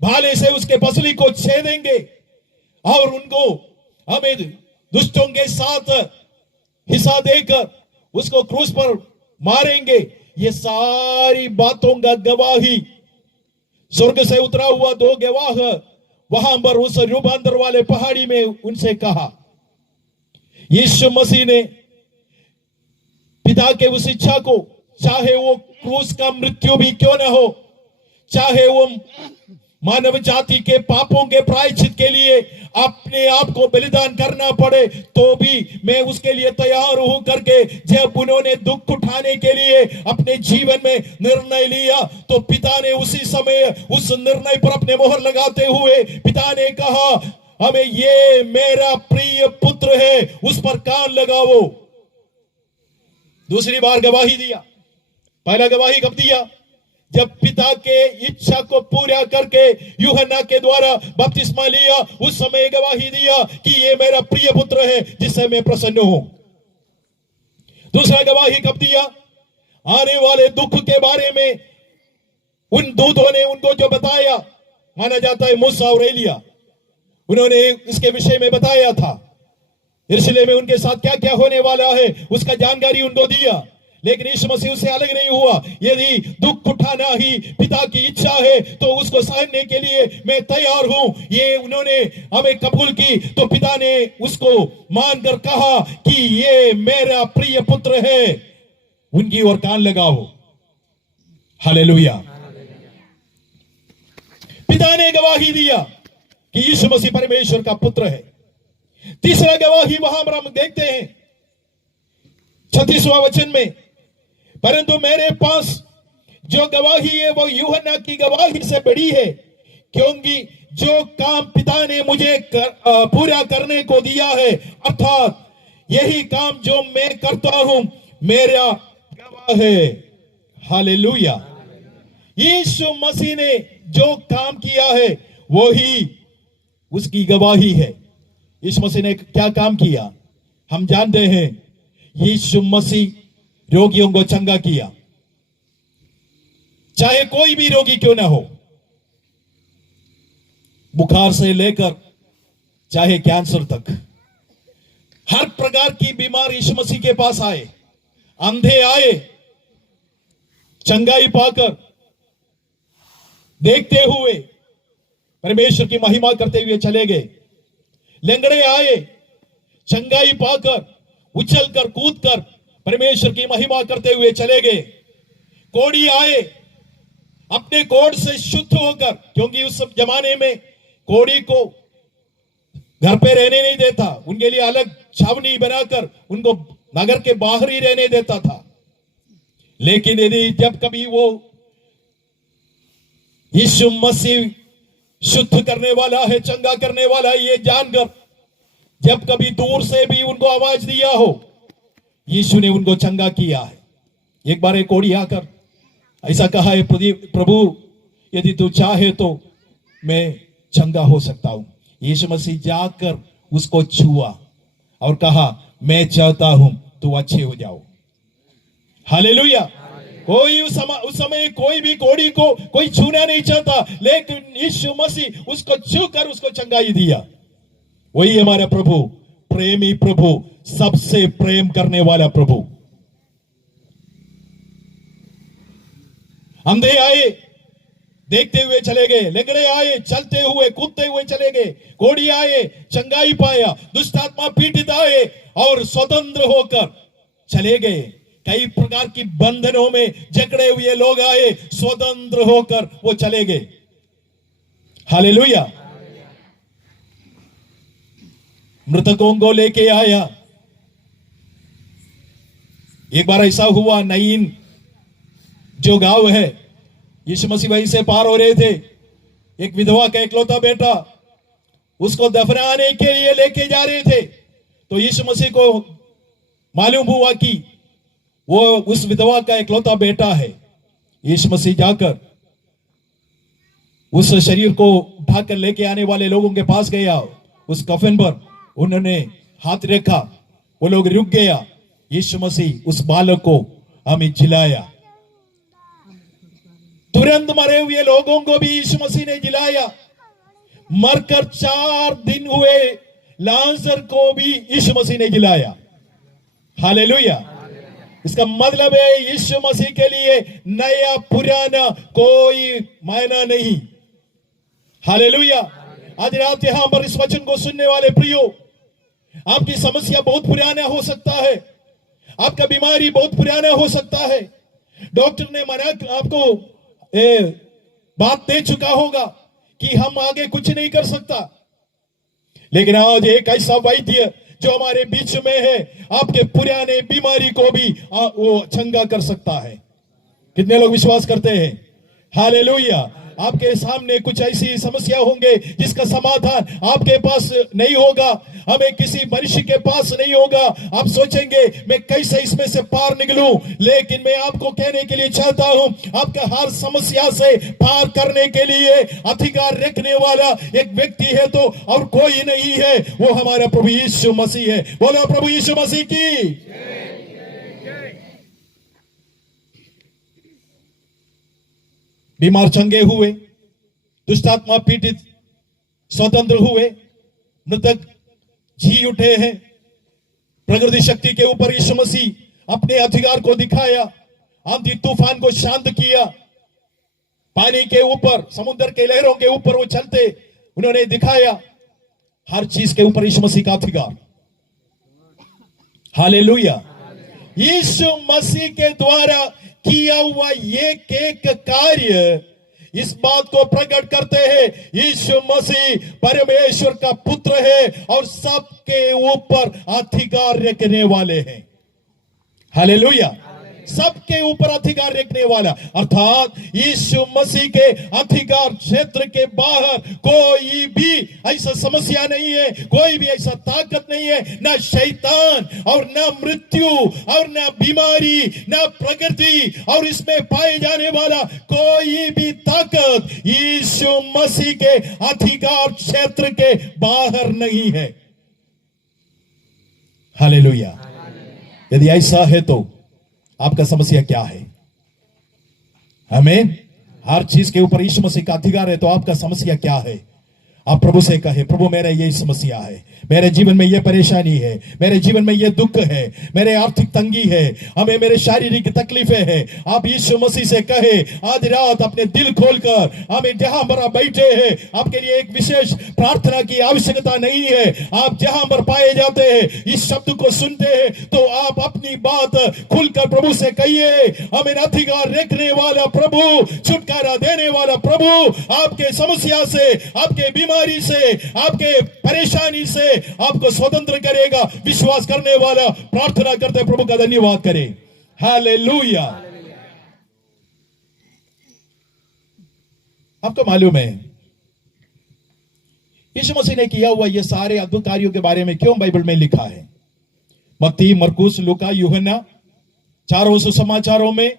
भाले से उसके पसली को छेदेंगे और उनको हमें दुष्टों के साथ हिस्सा देकर उसको क्रूस पर मारेंगे। ये सारी बातों का गवाही स्वर्ग से उतरा हुआ दो गवाह वहां पर उस रूपांतर वाले पहाड़ी में उनसे कहा। यीशु मसीह ने पिता के उस इच्छा को, चाहे वो क्रूस का मृत्यु भी क्यों न हो, चाहे वो मानव जाति के पापों के प्रायश्चित के लिए अपने आप को बलिदान करना पड़े, तो भी मैं उसके लिए तैयार हूं करके जब उन्होंने दुख उठाने के लिए अपने जीवन में निर्णय लिया, तो पिता ने उसी समय उस निर्णय पर अपने मोहर लगाते हुए पिता ने कहा, हमें ये मेरा प्रिय पुत्र है, उस पर कान लगाओ। दूसरी बार गवाही दिया। पहला गवाही कब दिया? जब पिता के इच्छा को पूरा करके यूहन्ना के द्वारा बपतिस्मा लिया, उस समय गवाही दिया कि ये मेरा प्रिय पुत्र है जिससे मैं प्रसन्न हूं। दूसरा गवाही कब दिया? आने वाले दुख के बारे में उन दूतों ने उनको जो बताया, माना जाता है मूसा और एलिया, उन्होंने इसके विषय में बताया था। यरूशलेम में उनके साथ क्या क्या होने वाला है उसका जानकारी उनको दिया, लेकिन यीशु मसीह उससे अलग नहीं हुआ। यदि दुख उठाना ही पिता की इच्छा है तो उसको सहने के लिए मैं तैयार हूं, ये उन्होंने हमें कबूल की, तो पिता ने उसको मानकर कहा कि ये मेरा प्रिय पुत्र है, उनकी ओर कान लगाओ। हालेलुया। पिता ने गवाही दिया कि यीशु मसीह परमेश्वर का पुत्र है। तीसरा गवाही वहां पर हम देखते हैं 36वां वचन में, परंतु मेरे पास जो गवाही है वो यूहन्ना की गवाही से बड़ी है, क्योंकि जो काम पिता ने मुझे पूरा करने को दिया है, अर्थात यही काम जो मैं करता हूं, मेरा गवाह है। हालेलुया। यीशु मसीह ने जो काम किया है वो ही उसकी गवाही है। यीशु मसीह ने क्या काम किया हम जानते हैं। यीशु मसीह रोगियों को चंगा किया, चाहे कोई भी रोगी क्यों ना हो, बुखार से लेकर चाहे कैंसर तक, हर प्रकार की बीमार यीशु मसीह के पास आए। अंधे आए, चंगाई पाकर देखते हुए परमेश्वर की महिमा करते हुए चले गए। लंगड़े आए, चंगाई पाकर उछलकर कूदकर परमेश्वर की महिमा करते हुए चले गए। कोढ़ी आए, अपने कोढ़ से शुद्ध होकर, क्योंकि उस जमाने में कोढ़ी को घर पे रहने नहीं देता, उनके लिए अलग छावनी बनाकर उनको नगर के बाहर ही रहने देता था। लेकिन यदि जब कभी वो यीशु मसीह शुद्ध करने वाला है, चंगा करने वाला है, ये जानकर जब कभी दूर से भी उनको आवाज दिया हो, यीशु ने उनको चंगा किया है। एक बार एक कोढ़ी आकर ऐसा कहा है, प्रभु यदि तू चाहे तो मैं चंगा हो सकता हूं। यीशु मसीह जाकर उसको छुआ और कहा, मैं चाहता हूं तू अच्छे हो जाओ। हालेलुया। कोई उस समय कोई भी कोढ़ी को कोई छूना नहीं चाहता, लेकिन यीशु मसीह उसको छूकर उसको चंगाई दिया। वही हमारा प्रभु, प्रेमी प्रभु, सबसे प्रेम करने वाला प्रभु। अंधे आए, देखते हुए चले गए। लंगड़े आए, चलते हुए कूदते हुए चले गए। कोढ़ी आए, चंगाई पाया। दुष्ट आत्मा पीड़ित आए और स्वतंत्र होकर चले गए। कई प्रकार की बंधनों में जकड़े हुए लोग आए, स्वतंत्र होकर वो चले गए। हालेलुया। मृतकों को लेके आया। एक बार ऐसा हुआ, नईन जो गांव है, यीशु मसीह वहीं से पार हो रहे थे। एक विधवा का इकलौता बेटा, उसको दफनाने के लिए लेके जा रहे थे। तो यीशु मसीह को मालूम हुआ कि वो उस विधवा का इकलौता बेटा है। यीशु मसीह जाकर उस शरीर को उठाकर लेके आने वाले लोगों के पास गया। उस कफन पर उन्होंने हाथ रखा, वो लोग रुक गया। यीशु मसीह उस बालक को हमें जिलाया। तुरंत मरे हुए लोगों को भी यीशु मसीह ने जिलाया। मरकर 4 दिन हुए लाजर को भी यीशु मसीह ने जिलाया। हालेलुया। इसका मतलब है यीशु मसीह के लिए नया पुराना कोई मायना नहीं। हालेलुया। आज रात यहां पर इस वचन को सुनने वाले प्रियो, आपकी समस्या बहुत पुराना हो सकता है, आपका बीमारी बहुत पुराना हो सकता है। डॉक्टर ने मना आपको बात दे चुका होगा कि हम आगे कुछ नहीं कर सकता, लेकिन आज एक ऐसा वैद्य जो हमारे बीच में है, आपके पुराने बीमारी को भी वो चंगा कर सकता है। कितने लोग विश्वास करते हैं? हालेलुया। आपके सामने कुछ ऐसी समस्या होंगे जिसका समाधान आपके पास नहीं होगा, हमें किसी मनुष्य के पास नहीं होगा। आप सोचेंगे मैं कैसे इसमें से पार निकलूं, लेकिन मैं आपको कहने के लिए चाहता हूं, आपका हर समस्या से पार करने के लिए अधिकार रखने वाला एक व्यक्ति है तो और कोई नहीं है, वो हमारा प्रभु यीशु मसीह है। बोलो प्रभु यीशु मसीह की। बीमार चंगे हुए, दुष्टात्मा पीड़ित स्वतंत्र हुए, मृतक जी उठे हैं। प्रकृति शक्ति के ऊपर यीशु मसीह अपने अधिकार को दिखाया, आंधी तूफान को शांत किया। पानी के ऊपर, समुद्र के लहरों के ऊपर वो चलते उन्होंने दिखाया। हर चीज के ऊपर यीशु मसीह का अधिकार। हालेलुया। यीशु मसीह के द्वारा किया हुआ ये एक कार्य इस बात को प्रकट करते हैं, यीशु मसीह परमेश्वर का पुत्र है और सबके ऊपर अधिकार रखने वाले हैं। हालेलुया। सबके ऊपर अधिकार रखने वाला, अर्थात यीशु मसीह के अधिकार क्षेत्र के बाहर कोई भी ऐसा समस्या नहीं है, कोई भी ऐसा ताकत नहीं है, ना शैतान और ना मृत्यु और ना बीमारी, ना प्रकृति और इसमें पाए जाने वाला कोई भी ताकत यीशु मसीह के अधिकार क्षेत्र के बाहर नहीं है। हालेलुया। यदि ऐसा है तो आपका समस्या क्या है? आमीन। हर चीज के ऊपर यीशु मसीह का अधिकार है, तो आपका समस्या क्या है? आप प्रभु से कहे, प्रभु मेरा ये समस्या है, मेरे जीवन में ये परेशानी है, मेरे जीवन में ये दुख है, मेरे आर्थिक तंगी है, हमें मेरे शारीरिक तकलीफें हैं। आप यीशु मसीह से कहे आज रात अपने दिल खोलकर, हमें जहां पर आप बैठे हैं, आपके लिए एक विशेष प्रार्थना की आवश्यकता नहीं है। आप जहां पर पाए जाते हैं, इस शब्द को सुनते हैं, तो आप अपनी बात खुलकर प्रभु से कहिए। हमें अधिकार रखने वाला प्रभु, छुटकारा देने वाला प्रभु, आपके समस्या से, आपके बीमारी से, आपके परेशानी से आपको स्वतंत्र करेगा। विश्वास करने वाला प्रार्थना करते प्रभु का धन्यवाद करें। हालेलुया। आपको मालूम है यीशु मसीह ने किया हुआ ये सारे अद्भुत कार्यों के बारे में क्यों बाइबल में लिखा है? मत्ती, मरकुस, लूका, यूहन्ना, चारों सुसमाचारों में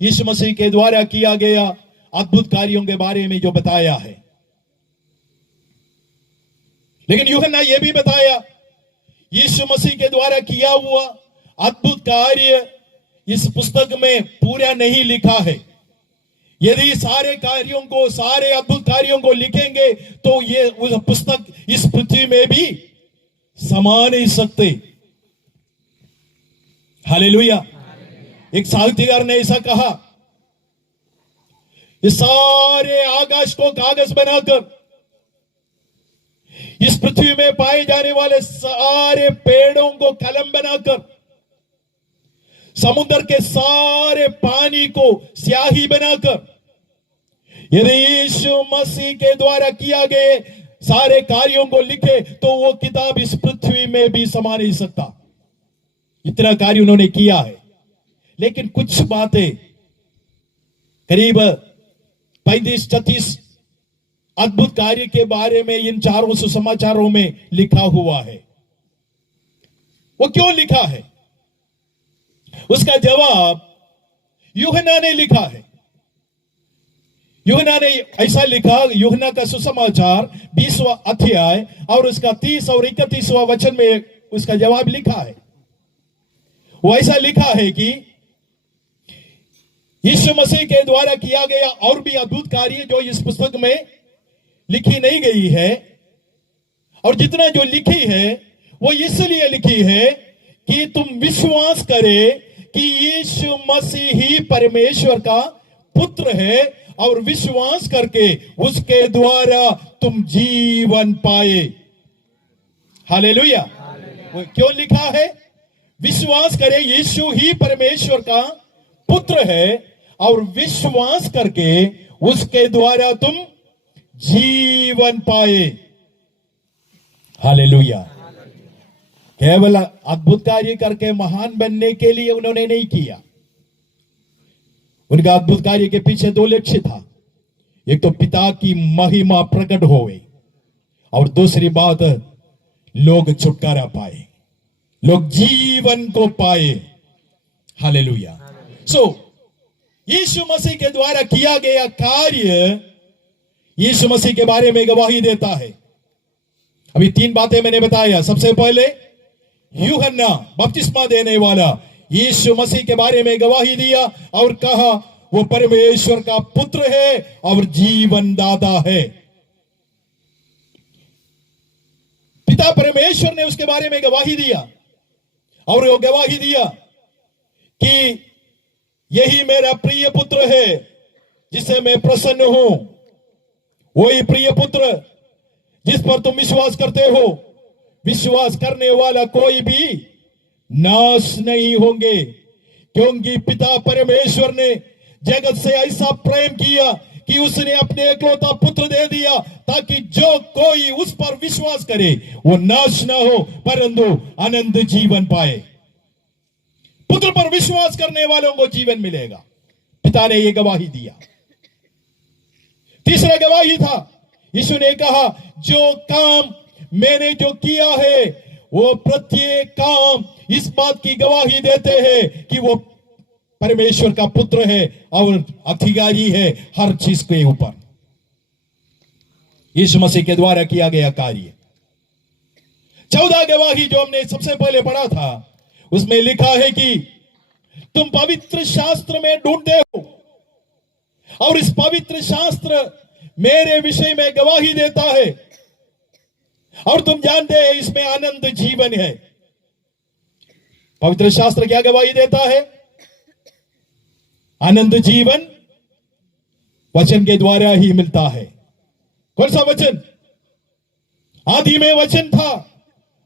यीशु मसीह के द्वारा किया गया अद्भुत कार्यों के बारे में जो बताया है। लेकिन यूहन्ना यह भी बताया यीशु मसीह के द्वारा किया हुआ अद्भुत कार्य इस पुस्तक में पूरा नहीं लिखा है। यदि सारे कार्यों को, सारे अद्भुत कार्यों को लिखेंगे तो ये उस पुस्तक इस पृथ्वी में भी समा नहीं सकते। हालेलुया। एक साहित्यकार ने ऐसा कहा, ये सारे आकाश को कागज बनाकर इस पृथ्वी में पाए जाने वाले सारे पेड़ों को कलम बनाकर, समुद्र के सारे पानी को स्याही बनाकर, यदि यीशु मसीह के द्वारा किया गए सारे कार्यों को लिखे तो वो किताब इस पृथ्वी में भी समा नहीं सकता। इतना कार्य उन्होंने किया है। लेकिन कुछ बातें करीब 35-36 अद्भुत कार्य के बारे में इन चारों सुसमाचारों में लिखा हुआ है। वो क्यों लिखा है? उसका जवाब यूहन्ना ने लिखा है। यूहन्ना ने ऐसा लिखा, यूहन्ना का सुसमाचार 20वां अध्याय और उसका 30 और 31वां वचन में उसका जवाब लिखा है। वो ऐसा लिखा है कि यीशु मसीह के द्वारा किया गया और भी अद्भुत कार्य जो इस पुस्तक में लिखी नहीं गई है, और जितना जो लिखी है वो इसलिए लिखी है कि तुम विश्वास करे कि यीशु मसीह ही परमेश्वर का पुत्र है, और विश्वास करके उसके द्वारा तुम जीवन पाए। हालेलुया। वो क्यों लिखा है? विश्वास करे यीशु ही परमेश्वर का पुत्र है, और विश्वास करके उसके द्वारा तुम जीवन पाए। हालेलुया। केवल अद्भुत कार्य करके महान बनने के लिए उन्होंने नहीं किया। उनका अद्भुत कार्य के पीछे 2 लक्ष्य था। एक तो पिता की महिमा प्रकट होवे, और दूसरी बात लोग छुटकारा पाए, लोग जीवन को पाए। हालेलुया। सो यीशु मसीह के द्वारा किया गया कार्य यीशु मसीह के बारे में गवाही देता है। अभी 3 बातें मैंने बताया। सबसे पहले यूहन्ना बपतिस्मा देने वाला यीशु मसीह के बारे में गवाही दिया और कहा वो परमेश्वर का पुत्र है और जीवन दाता है। पिता परमेश्वर ने उसके बारे में गवाही दिया, और वो गवाही दिया कि यही मेरा प्रिय पुत्र है जिससे मैं प्रसन्न हूं। वही प्रिय पुत्र जिस पर तुम विश्वास करते हो। विश्वास करने वाला कोई भी नाश नहीं होंगे, क्योंकि पिता परमेश्वर ने जगत से ऐसा प्रेम किया कि उसने अपने एकलौता पुत्र दे दिया, ताकि जो कोई उस पर विश्वास करे वो नाश ना हो परंतु अनंत जीवन पाए। पुत्र पर विश्वास करने वालों को जीवन मिलेगा। पिता ने यह गवाही दिया। तीसरा गवाही था, यीशु ने कहा, जो काम मैंने जो किया है वो प्रत्येक काम इस बात की गवाही देते हैं कि वो परमेश्वर का पुत्र है और अधिकारी है हर चीज के ऊपर। यीशु मसीह के द्वारा किया गया कार्य। 14 गवाही जो हमने सबसे पहले पढ़ा था, उसमें लिखा है कि तुम पवित्र शास्त्र में ढूंढते हो और इस पवित्र शास्त्र मेरे विषय में गवाही देता है और तुम जानते हैं इसमें आनंद जीवन है। पवित्र शास्त्र क्या गवाही देता है? आनंद जीवन वचन के द्वारा ही मिलता है। कौन सा वचन? आदि में वचन था,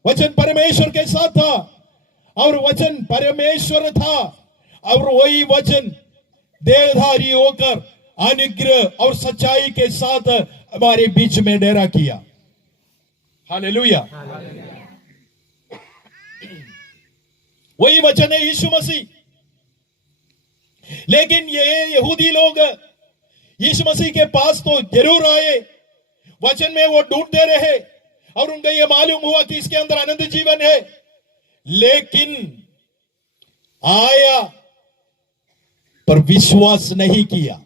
वचन परमेश्वर के साथ था और वचन परमेश्वर था और वही वचन देहधारी होकर अनुग्रह और सच्चाई के साथ हमारे बीच में डेरा किया। हालेलुया। वही वचन है यीशु मसीह। लेकिन ये यहूदी लोग यीशु मसीह के पास तो जरूर आए, वचन में वो ढूंढते रहे और उनको ये मालूम हुआ कि इसके अंदर आनंद जीवन है, लेकिन आया पर विश्वास नहीं किया।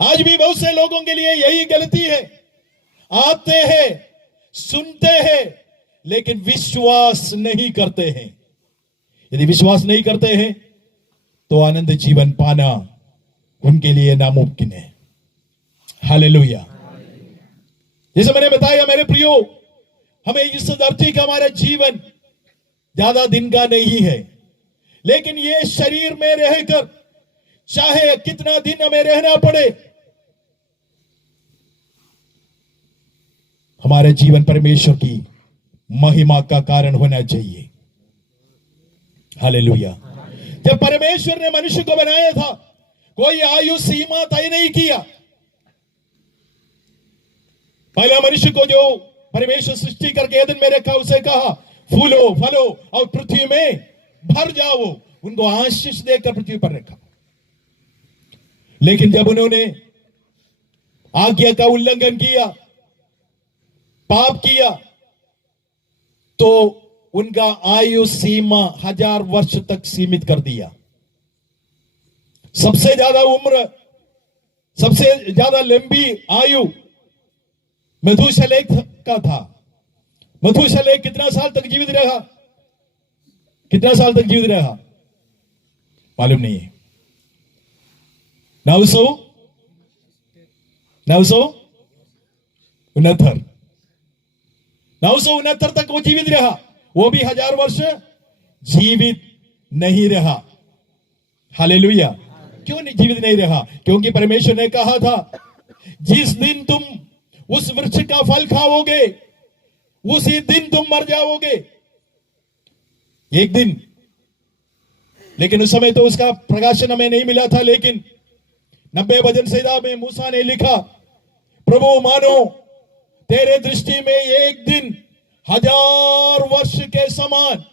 आज भी बहुत से लोगों के लिए यही गलती है, आते हैं, सुनते हैं, लेकिन विश्वास नहीं करते हैं। यदि विश्वास नहीं करते हैं तो आनंद जीवन पाना उनके लिए नामुमकिन है। हालेलुया। जैसे मैंने बताया मेरे प्रियो, हमें इस धरती का हमारा जीवन ज्यादा दिन का नहीं है, लेकिन ये शरीर में रहकर चाहे कितना दिन हमें रहना पड़े, हमारा जीवन परमेश्वर की महिमा का कारण होना चाहिए। हालेलुया। जब परमेश्वर ने मनुष्य को बनाया था, कोई आयु सीमा तय नहीं किया। पहला मनुष्य को जो परमेश्वर सृष्टि करके एदन में रखा, उसे कहा फूलो फलो और पृथ्वी में भर जाओ, उनको आशीष देकर पृथ्वी पर रखा। लेकिन जब उन्होंने आज्ञा का उल्लंघन किया, पाप किया, तो उनका आयु सीमा 1000 वर्ष तक सीमित कर दिया। सबसे ज्यादा उम्र, सबसे ज्यादा लंबी आयु मधुशलेख का था। मधुशलेख कितना साल तक जीवित रहा? कितना साल तक जीवित रहा मालूम नहीं है। 969 तक वो जीवित रहा। वो भी 1000 वर्ष जीवित नहीं रहा। हालेलुया। क्यों नहीं जीवित नहीं रहा? क्योंकि परमेश्वर ने कहा था, जिस दिन तुम उस वृक्ष का फल खाओगे उसी दिन तुम मर जाओगे। एक दिन, लेकिन उस समय तो उसका प्रकाशन हमें नहीं मिला था। लेकिन 90 भजन संहिता में मूसा ने लिखा, प्रभु मानो तेरे दृष्टि में एक दिन 1000 वर्ष के समान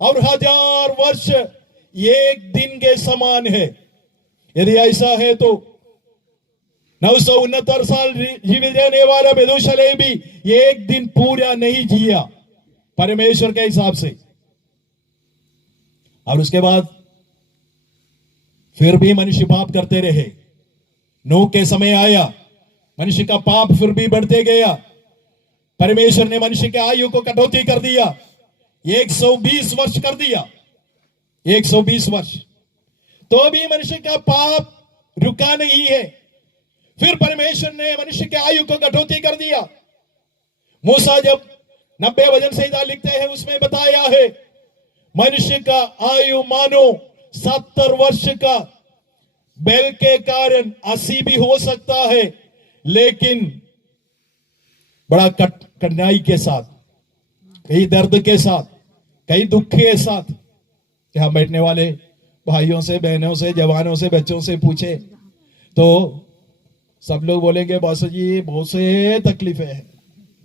और 1000 वर्ष एक दिन के समान है। यदि ऐसा है तो 969 साल जीवित रहने वाला मेथूशलह भी एक दिन पूरा नहीं जिया परमेश्वर के हिसाब से। और उसके बाद फिर भी मनुष्य पाप करते रहे। नूह के समय आया, मनुष्य का पाप फिर भी बढ़ते गया। परमेश्वर ने मनुष्य के आयु को कटौती कर दिया, 120 वर्ष कर दिया। 120 वर्ष तो भी मनुष्य का पाप रुका नहीं है। फिर परमेश्वर ने मनुष्य के आयु को कटौती कर दिया। मूसा जब 90 भजन संहिता लिखते हैं, उसमें बताया है मनुष्य का आयु मानो 70 वर्ष का, बैल के कारण 80 भी हो सकता है, लेकिन बड़ा कठिनाई के साथ, कई दर्द के साथ, कई दुख के साथ। यहां बैठने वाले भाइयों से, बहनों से, जवानों से, बच्चों से पूछे तो सब लोग बोलेंगे बस जी बहुत से तकलीफें हैं।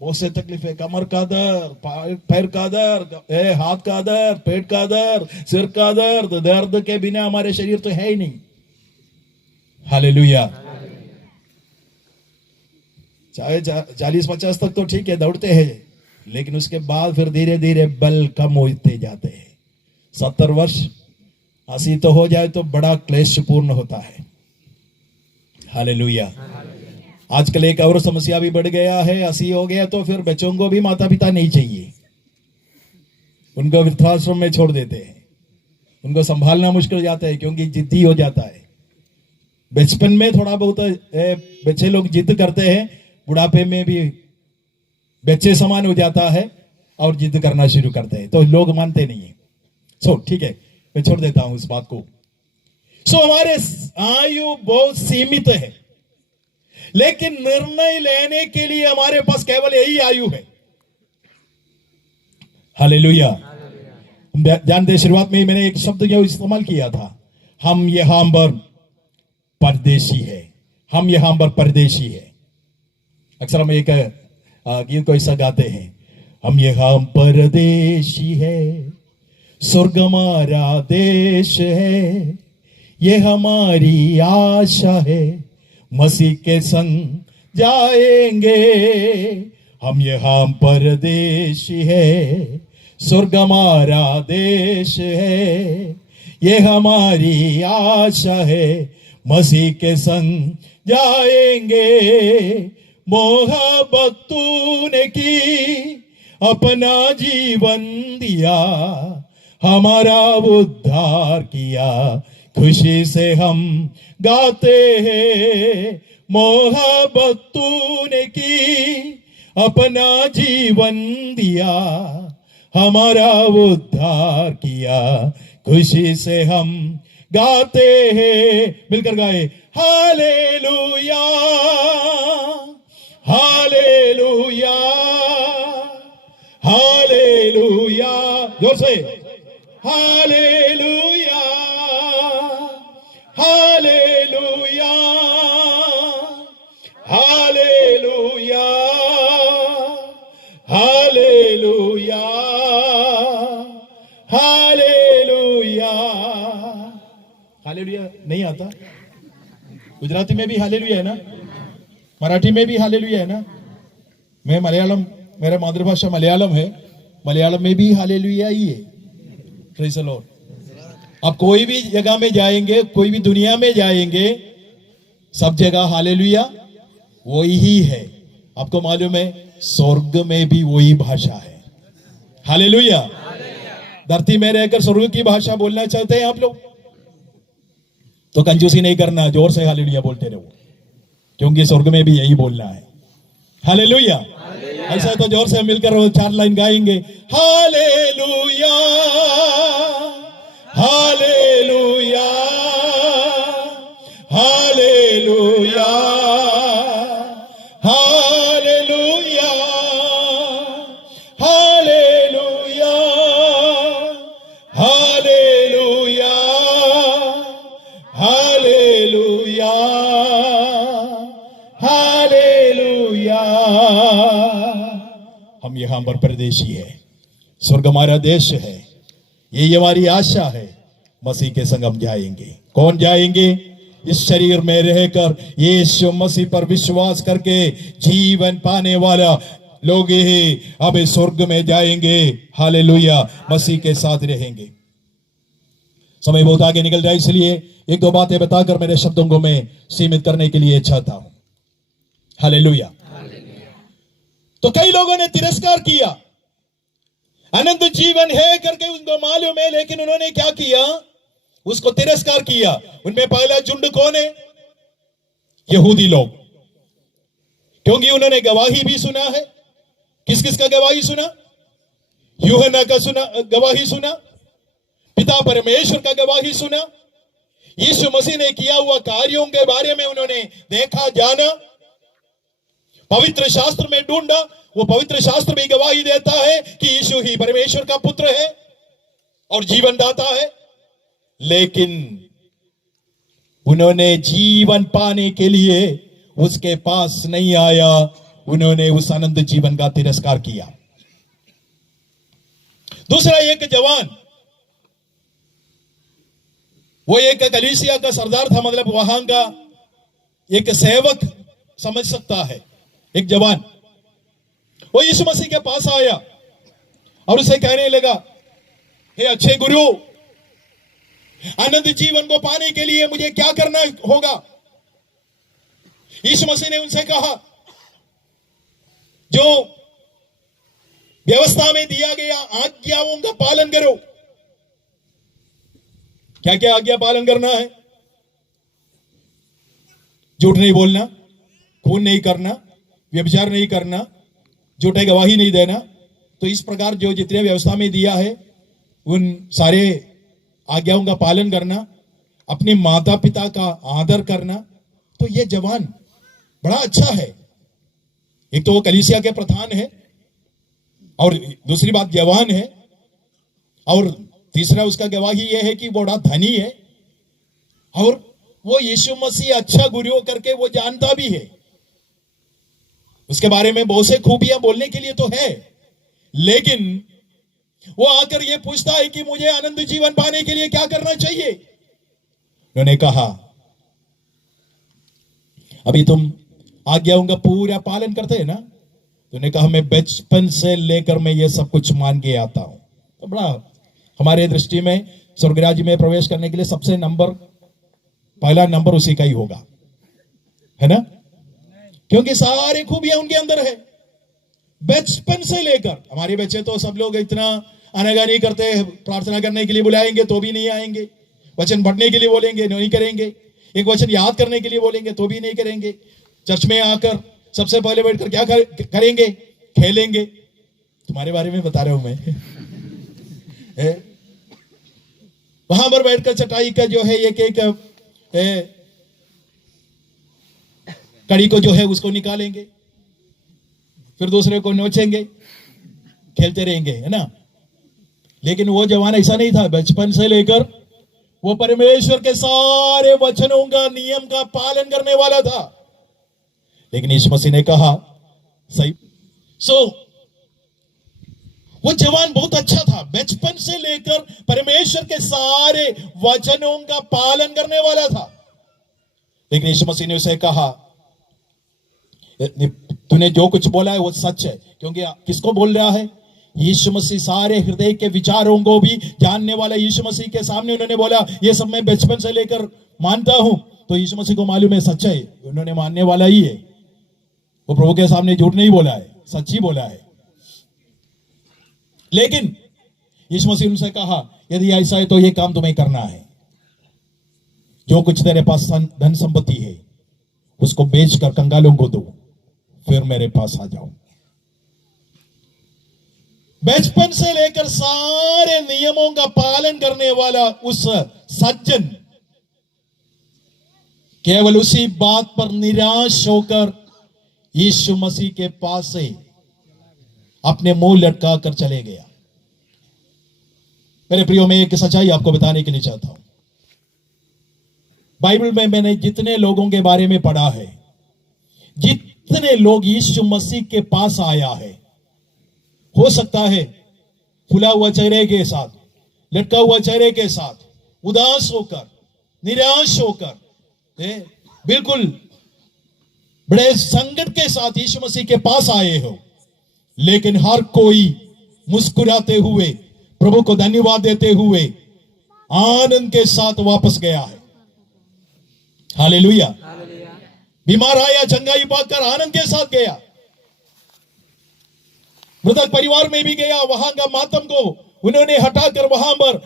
बहुत से तकलीफ है, कमर का दर्द, पैर का दर्द, हाथ का दर्द, पेट का दर्द, सिर का दर्द। दर्द के बिना हमारे शरीर तो है ही नहीं। हालेलुया। चाहे 40-50 तक तो ठीक है, दौड़ते हैं, लेकिन उसके बाद फिर धीरे धीरे बल कम होते जाते हैं। 70 वर्ष 80 तो हो जाए तो बड़ा क्लेशपूर्ण होता है। हालेलुया। आजकल एक और समस्या भी बढ़ गया है, 80 हो गया तो फिर बच्चों को भी माता पिता नहीं चाहिए, उनको वृद्धाश्रम में छोड़ देते हैं। उनको संभालना मुश्किल हो जाता है क्योंकि जिद्दी हो जाता है। बचपन में थोड़ा बहुत बच्चे लोग जिद करते हैं, बुढ़ापे में भी बच्चे समान हो जाता है और जिद करना शुरू करते हैं, तो लोग मानते नहीं है। सो ठीक है, मैं छोड़ देता हूं इस बात को। सो हमारे आयु बहुत सीमित है, लेकिन निर्णय लेने के लिए हमारे पास केवल यही आयु है। हालेलुया। हम जानते हैं, शुरुआत में ही मैंने एक शब्द जो इस्तेमाल किया था, हम यहां पर परदेशी है। हम यहां पर परदेशी है। अक्सर हम एक गीत को ऐसा गाते हैं, हम यहां परदेशी है, स्वर्ग हमारा देश है, ये हमारी आशा है, मसीह के संग जाएंगे। हम यहां परदेशी है, स्वर्ग हमारा देश है, ये हमारी आशा है, मसीह के संग जाएंगे। मोहब्बत तूने की, अपना जीवन दिया, हमारा उद्धार किया, खुशी से हम गाते हैं। मोहब्बत तूने की, अपना जीवन दिया, हमारा उद्धार किया, खुशी से हम गाते हैं। मिलकर गाए, हालेलुया हालेलुया हालेलुया, जोर से hallelujah hallelujah hallelujah hallelujah hallelujah. Hallelujah नहीं आता? गुजराती में भी हालेलुया है ना, मराठी में भी हालेलुया है ना। मैं मलयालम, मेरा मातृभाषा मलयालम है, मलयालम में भी हालेलुया ही है। Praise the Lord. आप कोई भी जगह में जाएंगे, कोई भी दुनिया में जाएंगे, सब जगह हालेलुया वही ही है। आपको मालूम है, स्वर्ग में भी वही भाषा है। हालेलुया। धरती में रहकर स्वर्ग की भाषा बोलना चाहते हैं आप लोग, तो कंजूसी नहीं करना, जोर से हालेलुया बोलते रहो, क्योंकि स्वर्ग में भी यही बोलना है। हालेलुया। ऐसा तो जोर से मिलकर 4 लाइन गाएंगे, hallelujah hallelujah hallelujah hallelujah hallelujah hallelujah hallelujah hallelujah. हम यहां पर परदेशी है, स्वर्ग हमारा देश है, ये हमारी आशा है, मसीह के संग हम जाएंगे। कौन जाएंगे? इस शरीर में रहकर यीशु मसीह पर विश्वास करके जीवन पाने वाला लोग ही अब स्वर्ग में जाएंगे। हालेलुया। मसीह के साथ रहेंगे। समय बहुत आगे निकल जाए, इसलिए 1-2 बातें बताकर मेरे शब्दों को मैं सीमित करने के लिए चाहता हूं। हालेलुया। तो कई लोगों ने तिरस्कार किया, अनंत जीवन है करके उनको मालूम है, लेकिन उन्होंने क्या किया? उसको तिरस्कार किया। उनमें पहला झुंड कौन है? यहूदी लोग, क्योंकि उन्होंने गवाही भी सुना है। किस किस का गवाही सुना? यूहन्ना का गवाही सुना, पिता परमेश्वर का गवाही सुना, यीशु मसीह ने किया हुआ कार्यों के बारे में उन्होंने देखा जाना, पवित्र शास्त्र में ढूंढा। वो पवित्र शास्त्र भी गवाही देता है कि यीशु ही परमेश्वर का पुत्र है और जीवन दाता है। लेकिन उन्होंने जीवन पाने के लिए उसके पास नहीं आया, उन्होंने उस अनंत जीवन का तिरस्कार किया। दूसरा, एक जवान, वो एक कलीसिया का सरदार था, मतलब वहां का एक सेवक समझ सकता है। एक जवान वो यीशु मसीह के पास आया और उसे कहने लगा, हे अच्छे गुरु, अनंत जीवन को पाने के लिए मुझे क्या करना होगा? यीशु मसीह ने उनसे कहा, जो व्यवस्था में दिया गया आज्ञाओं का पालन करो। क्या क्या आज्ञा पालन करना है? झूठ नहीं बोलना, खून नहीं करना, व्यभिचार नहीं करना, झूठे गवाही नहीं देना। तो इस प्रकार जो जितने व्यवस्था में दिया है उन सारे आज्ञाओं का पालन करना, अपने माता पिता का आदर करना। तो ये जवान बड़ा अच्छा है। एक तो वो कलीसिया के प्रधान है, और दूसरी बात जवान है, और तीसरा उसका गवाही यह है कि वो बड़ा धनी है, और वो यीशु मसीह अच्छा गुरु करके वो जानता भी है। उसके बारे में बहुत से खूबियां बोलने के लिए तो है, लेकिन वो आकर ये पूछता है कि मुझे आनंद जीवन पाने के लिए क्या करना चाहिए? उन्होंने कहा, अभी तुम आज्ञाओं का पूरा पालन करते हैं ना? तो उन्होंने कहा, मैं बचपन से लेकर मैं ये सब कुछ मान के आता हूं। तो बड़ा हमारे दृष्टि में स्वर्गराज में प्रवेश करने के लिए सबसे पहला नंबर उसी का ही होगा, है ना? क्योंकि सारे खूबियां उनके अंदर है। बचपन से लेकर, हमारे बच्चे तो सब लोग इतना आनाकानी करते हैं, प्रार्थना करने के लिए बुलाएंगे तो भी नहीं आएंगे, वचन पढ़ने के लिए बोलेंगे नहीं करेंगे, एक वचन याद करने के लिए बोलेंगे तो भी नहीं करेंगे, चर्च में आकर सबसे पहले बैठकर क्या करेंगे? खेलेंगे। तुम्हारे बारे में बता रहा हूं मैं। वहां पर बैठकर चटाई का जो है एक कड़ी को जो है उसको निकालेंगे, फिर दूसरे को नोचेंगे, खेलते रहेंगे, है ना? लेकिन वो जवान ऐसा नहीं था। बचपन से लेकर वो परमेश्वर के सारे वचनों का, नियम का पालन करने वाला था। लेकिन यीशु मसीह ने कहा, सही वो जवान बहुत अच्छा था, बचपन से लेकर परमेश्वर के सारे वचनों का पालन करने वाला था। लेकिन यीशु मसीह ने उसे कहा, तूने जो कुछ बोला है वो सच है। क्योंकि किसको बोल रहा है? यीशु मसीह सारे हृदय के विचारों को भी जानने वाला यीशु मसीह के सामने उन्होंने बोला, ये सब मैं बचपन से लेकर मानता हूं। तो यीशु मसीह को मालूम है सच है, उन्होंने मानने वाला ही है। वो प्रभु के सामने झूठ नहीं बोला है, सच ही बोला है। लेकिन यीशु मसीह उनसे कहा, यदि ऐसा है तो ये काम तुम्हें करना है। जो कुछ तेरे पास धन संपत्ति है उसको बेचकर कंगालों को दो, फिर मेरे पास आ जाओ। बचपन से लेकर सारे नियमों का पालन करने वाला उस सज्जन केवल उसी बात पर निराश होकर यीशु मसीह के पास से अपने मुंह लटका कर चले गया। मेरे प्रियो, मैं एक सच्चाई आपको बताने के लिए चाहता हूं। बाइबल में मैंने जितने लोगों के बारे में पढ़ा है, जितने लोग यीशु मसीह के पास आया है, हो सकता है फुला हुआ चेहरे के साथ, लटका हुआ चेहरे के साथ, उदास होकर, निराश होकर, बिल्कुल बड़े संकट के साथ यीशु मसीह के पास आए हो, लेकिन हर कोई मुस्कुराते हुए, प्रभु को धन्यवाद देते हुए, आनंद के साथ वापस गया है। हालेलुया। बीमार आया, चंगाई पाकर आनंद के साथ गया। मृतक परिवार में भी गया, वहां का मातम को उन्होंने हटाकर वहां पर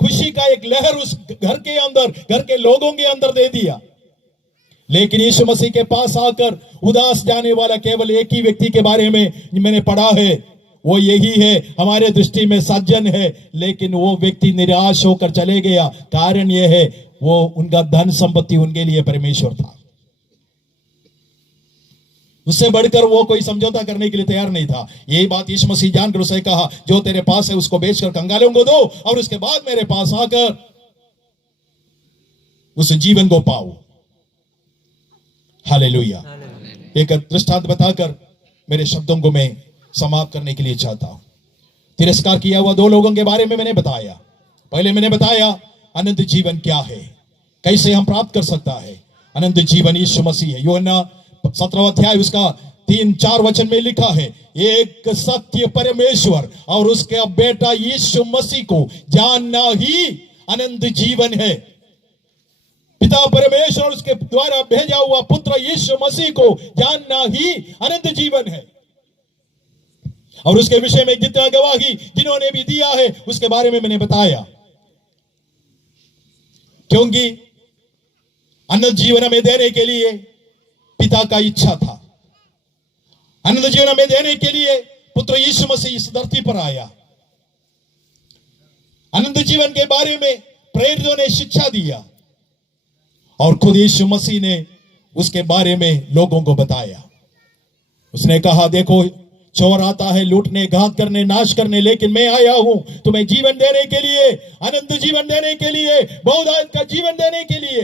खुशी का एक लहर उस घर के अंदर, घर के लोगों के अंदर दे दिया। लेकिन यीशु मसीह के पास आकर उदास जाने वाला केवल एक ही व्यक्ति के बारे में मैंने पढ़ा है, वो यही है, हमारे दृष्टि में सज्जन है, लेकिन वो व्यक्ति निराश होकर चले गया। कारण यह है, वो उनका धन संपत्ति उनके लिए परमेश्वर था। उससे बढ़कर वो कोई समझौता करने के लिए तैयार नहीं था। यही बात यीशु मसीह जानकर उसे कहा, जो तेरे पास है उसको बेचकर कंगालों को दो, और उसके बाद मेरे पास आकर उस जीवन को पाओ। हालेलुया। एक दृष्टांत बताकर मेरे शब्दों को मैं समाप्त करने के लिए चाहता हूं। तिरस्कार किया हुआ दो लोगों के बारे में मैंने बताया। पहले मैंने बताया अनंत जीवन क्या है, कैसे हम प्राप्त कर सकता है। अनंत जीवन यीशु मसीह है। यूहन्ना 17वां अध्याय उसका 3-4 वचन में लिखा है, एक सत्य परमेश्वर और उसके बेटा यीशु मसीह को जानना ही अनंत जीवन है। पिता परमेश्वर और उसके द्वारा भेजा हुआ पुत्र यीशु मसीह को जानना ही अनंत जीवन है। और उसके विषय में जितना गवाही जिन्होंने भी दिया है उसके बारे में मैंने बताया, क्योंकि अनंत जीवन हमें देने के लिए पिता का इच्छा था। अनंत जीवन हमें देने के लिए पुत्र यीशु मसीह इस धरती पर आया। अनंत जीवन के बारे में प्रेरितों ने शिक्षा दिया और खुद यीशु मसीह ने उसके बारे में लोगों को बताया। उसने कहा, देखो चोर आता है लूटने, घात करने, नाश करने, लेकिन मैं आया हूं तुम्हें जीवन देने के लिए, अनंत जीवन देने के लिए, बहुदायक का जीवन देने के लिए।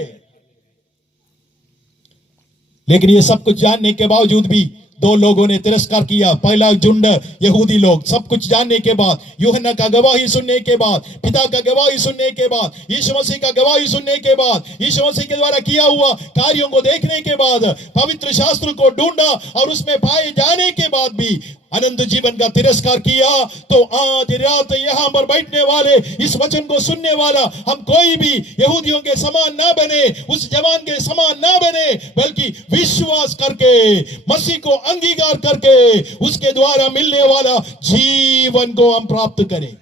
लेकिन ये सब कुछ जानने के बावजूद भी दो लोगों ने तिरस्कार किया। पहला झुंड यहूदी लोग, सब कुछ जानने के बाद, यूहन्ना का गवाही सुनने के बाद, पिता का गवाही सुनने के बाद, यीशु मसीह का गवाही सुनने के बाद, यीशु मसीह के द्वारा किया हुआ कार्यों को देखने के बाद, पवित्र शास्त्र को ढूंढा और उसमें पाए जाने के बाद भी अनंत जीवन का तिरस्कार किया। तो आज रात यहां पर बैठने वाले, इस वचन को सुनने वाला, हम कोई भी यहूदियों के समान ना बने, उस जवान के समान ना बने, बल्कि विश्वास करके, मसीह को अंगीकार करके, उसके द्वारा मिलने वाला जीवन को हम प्राप्त करें।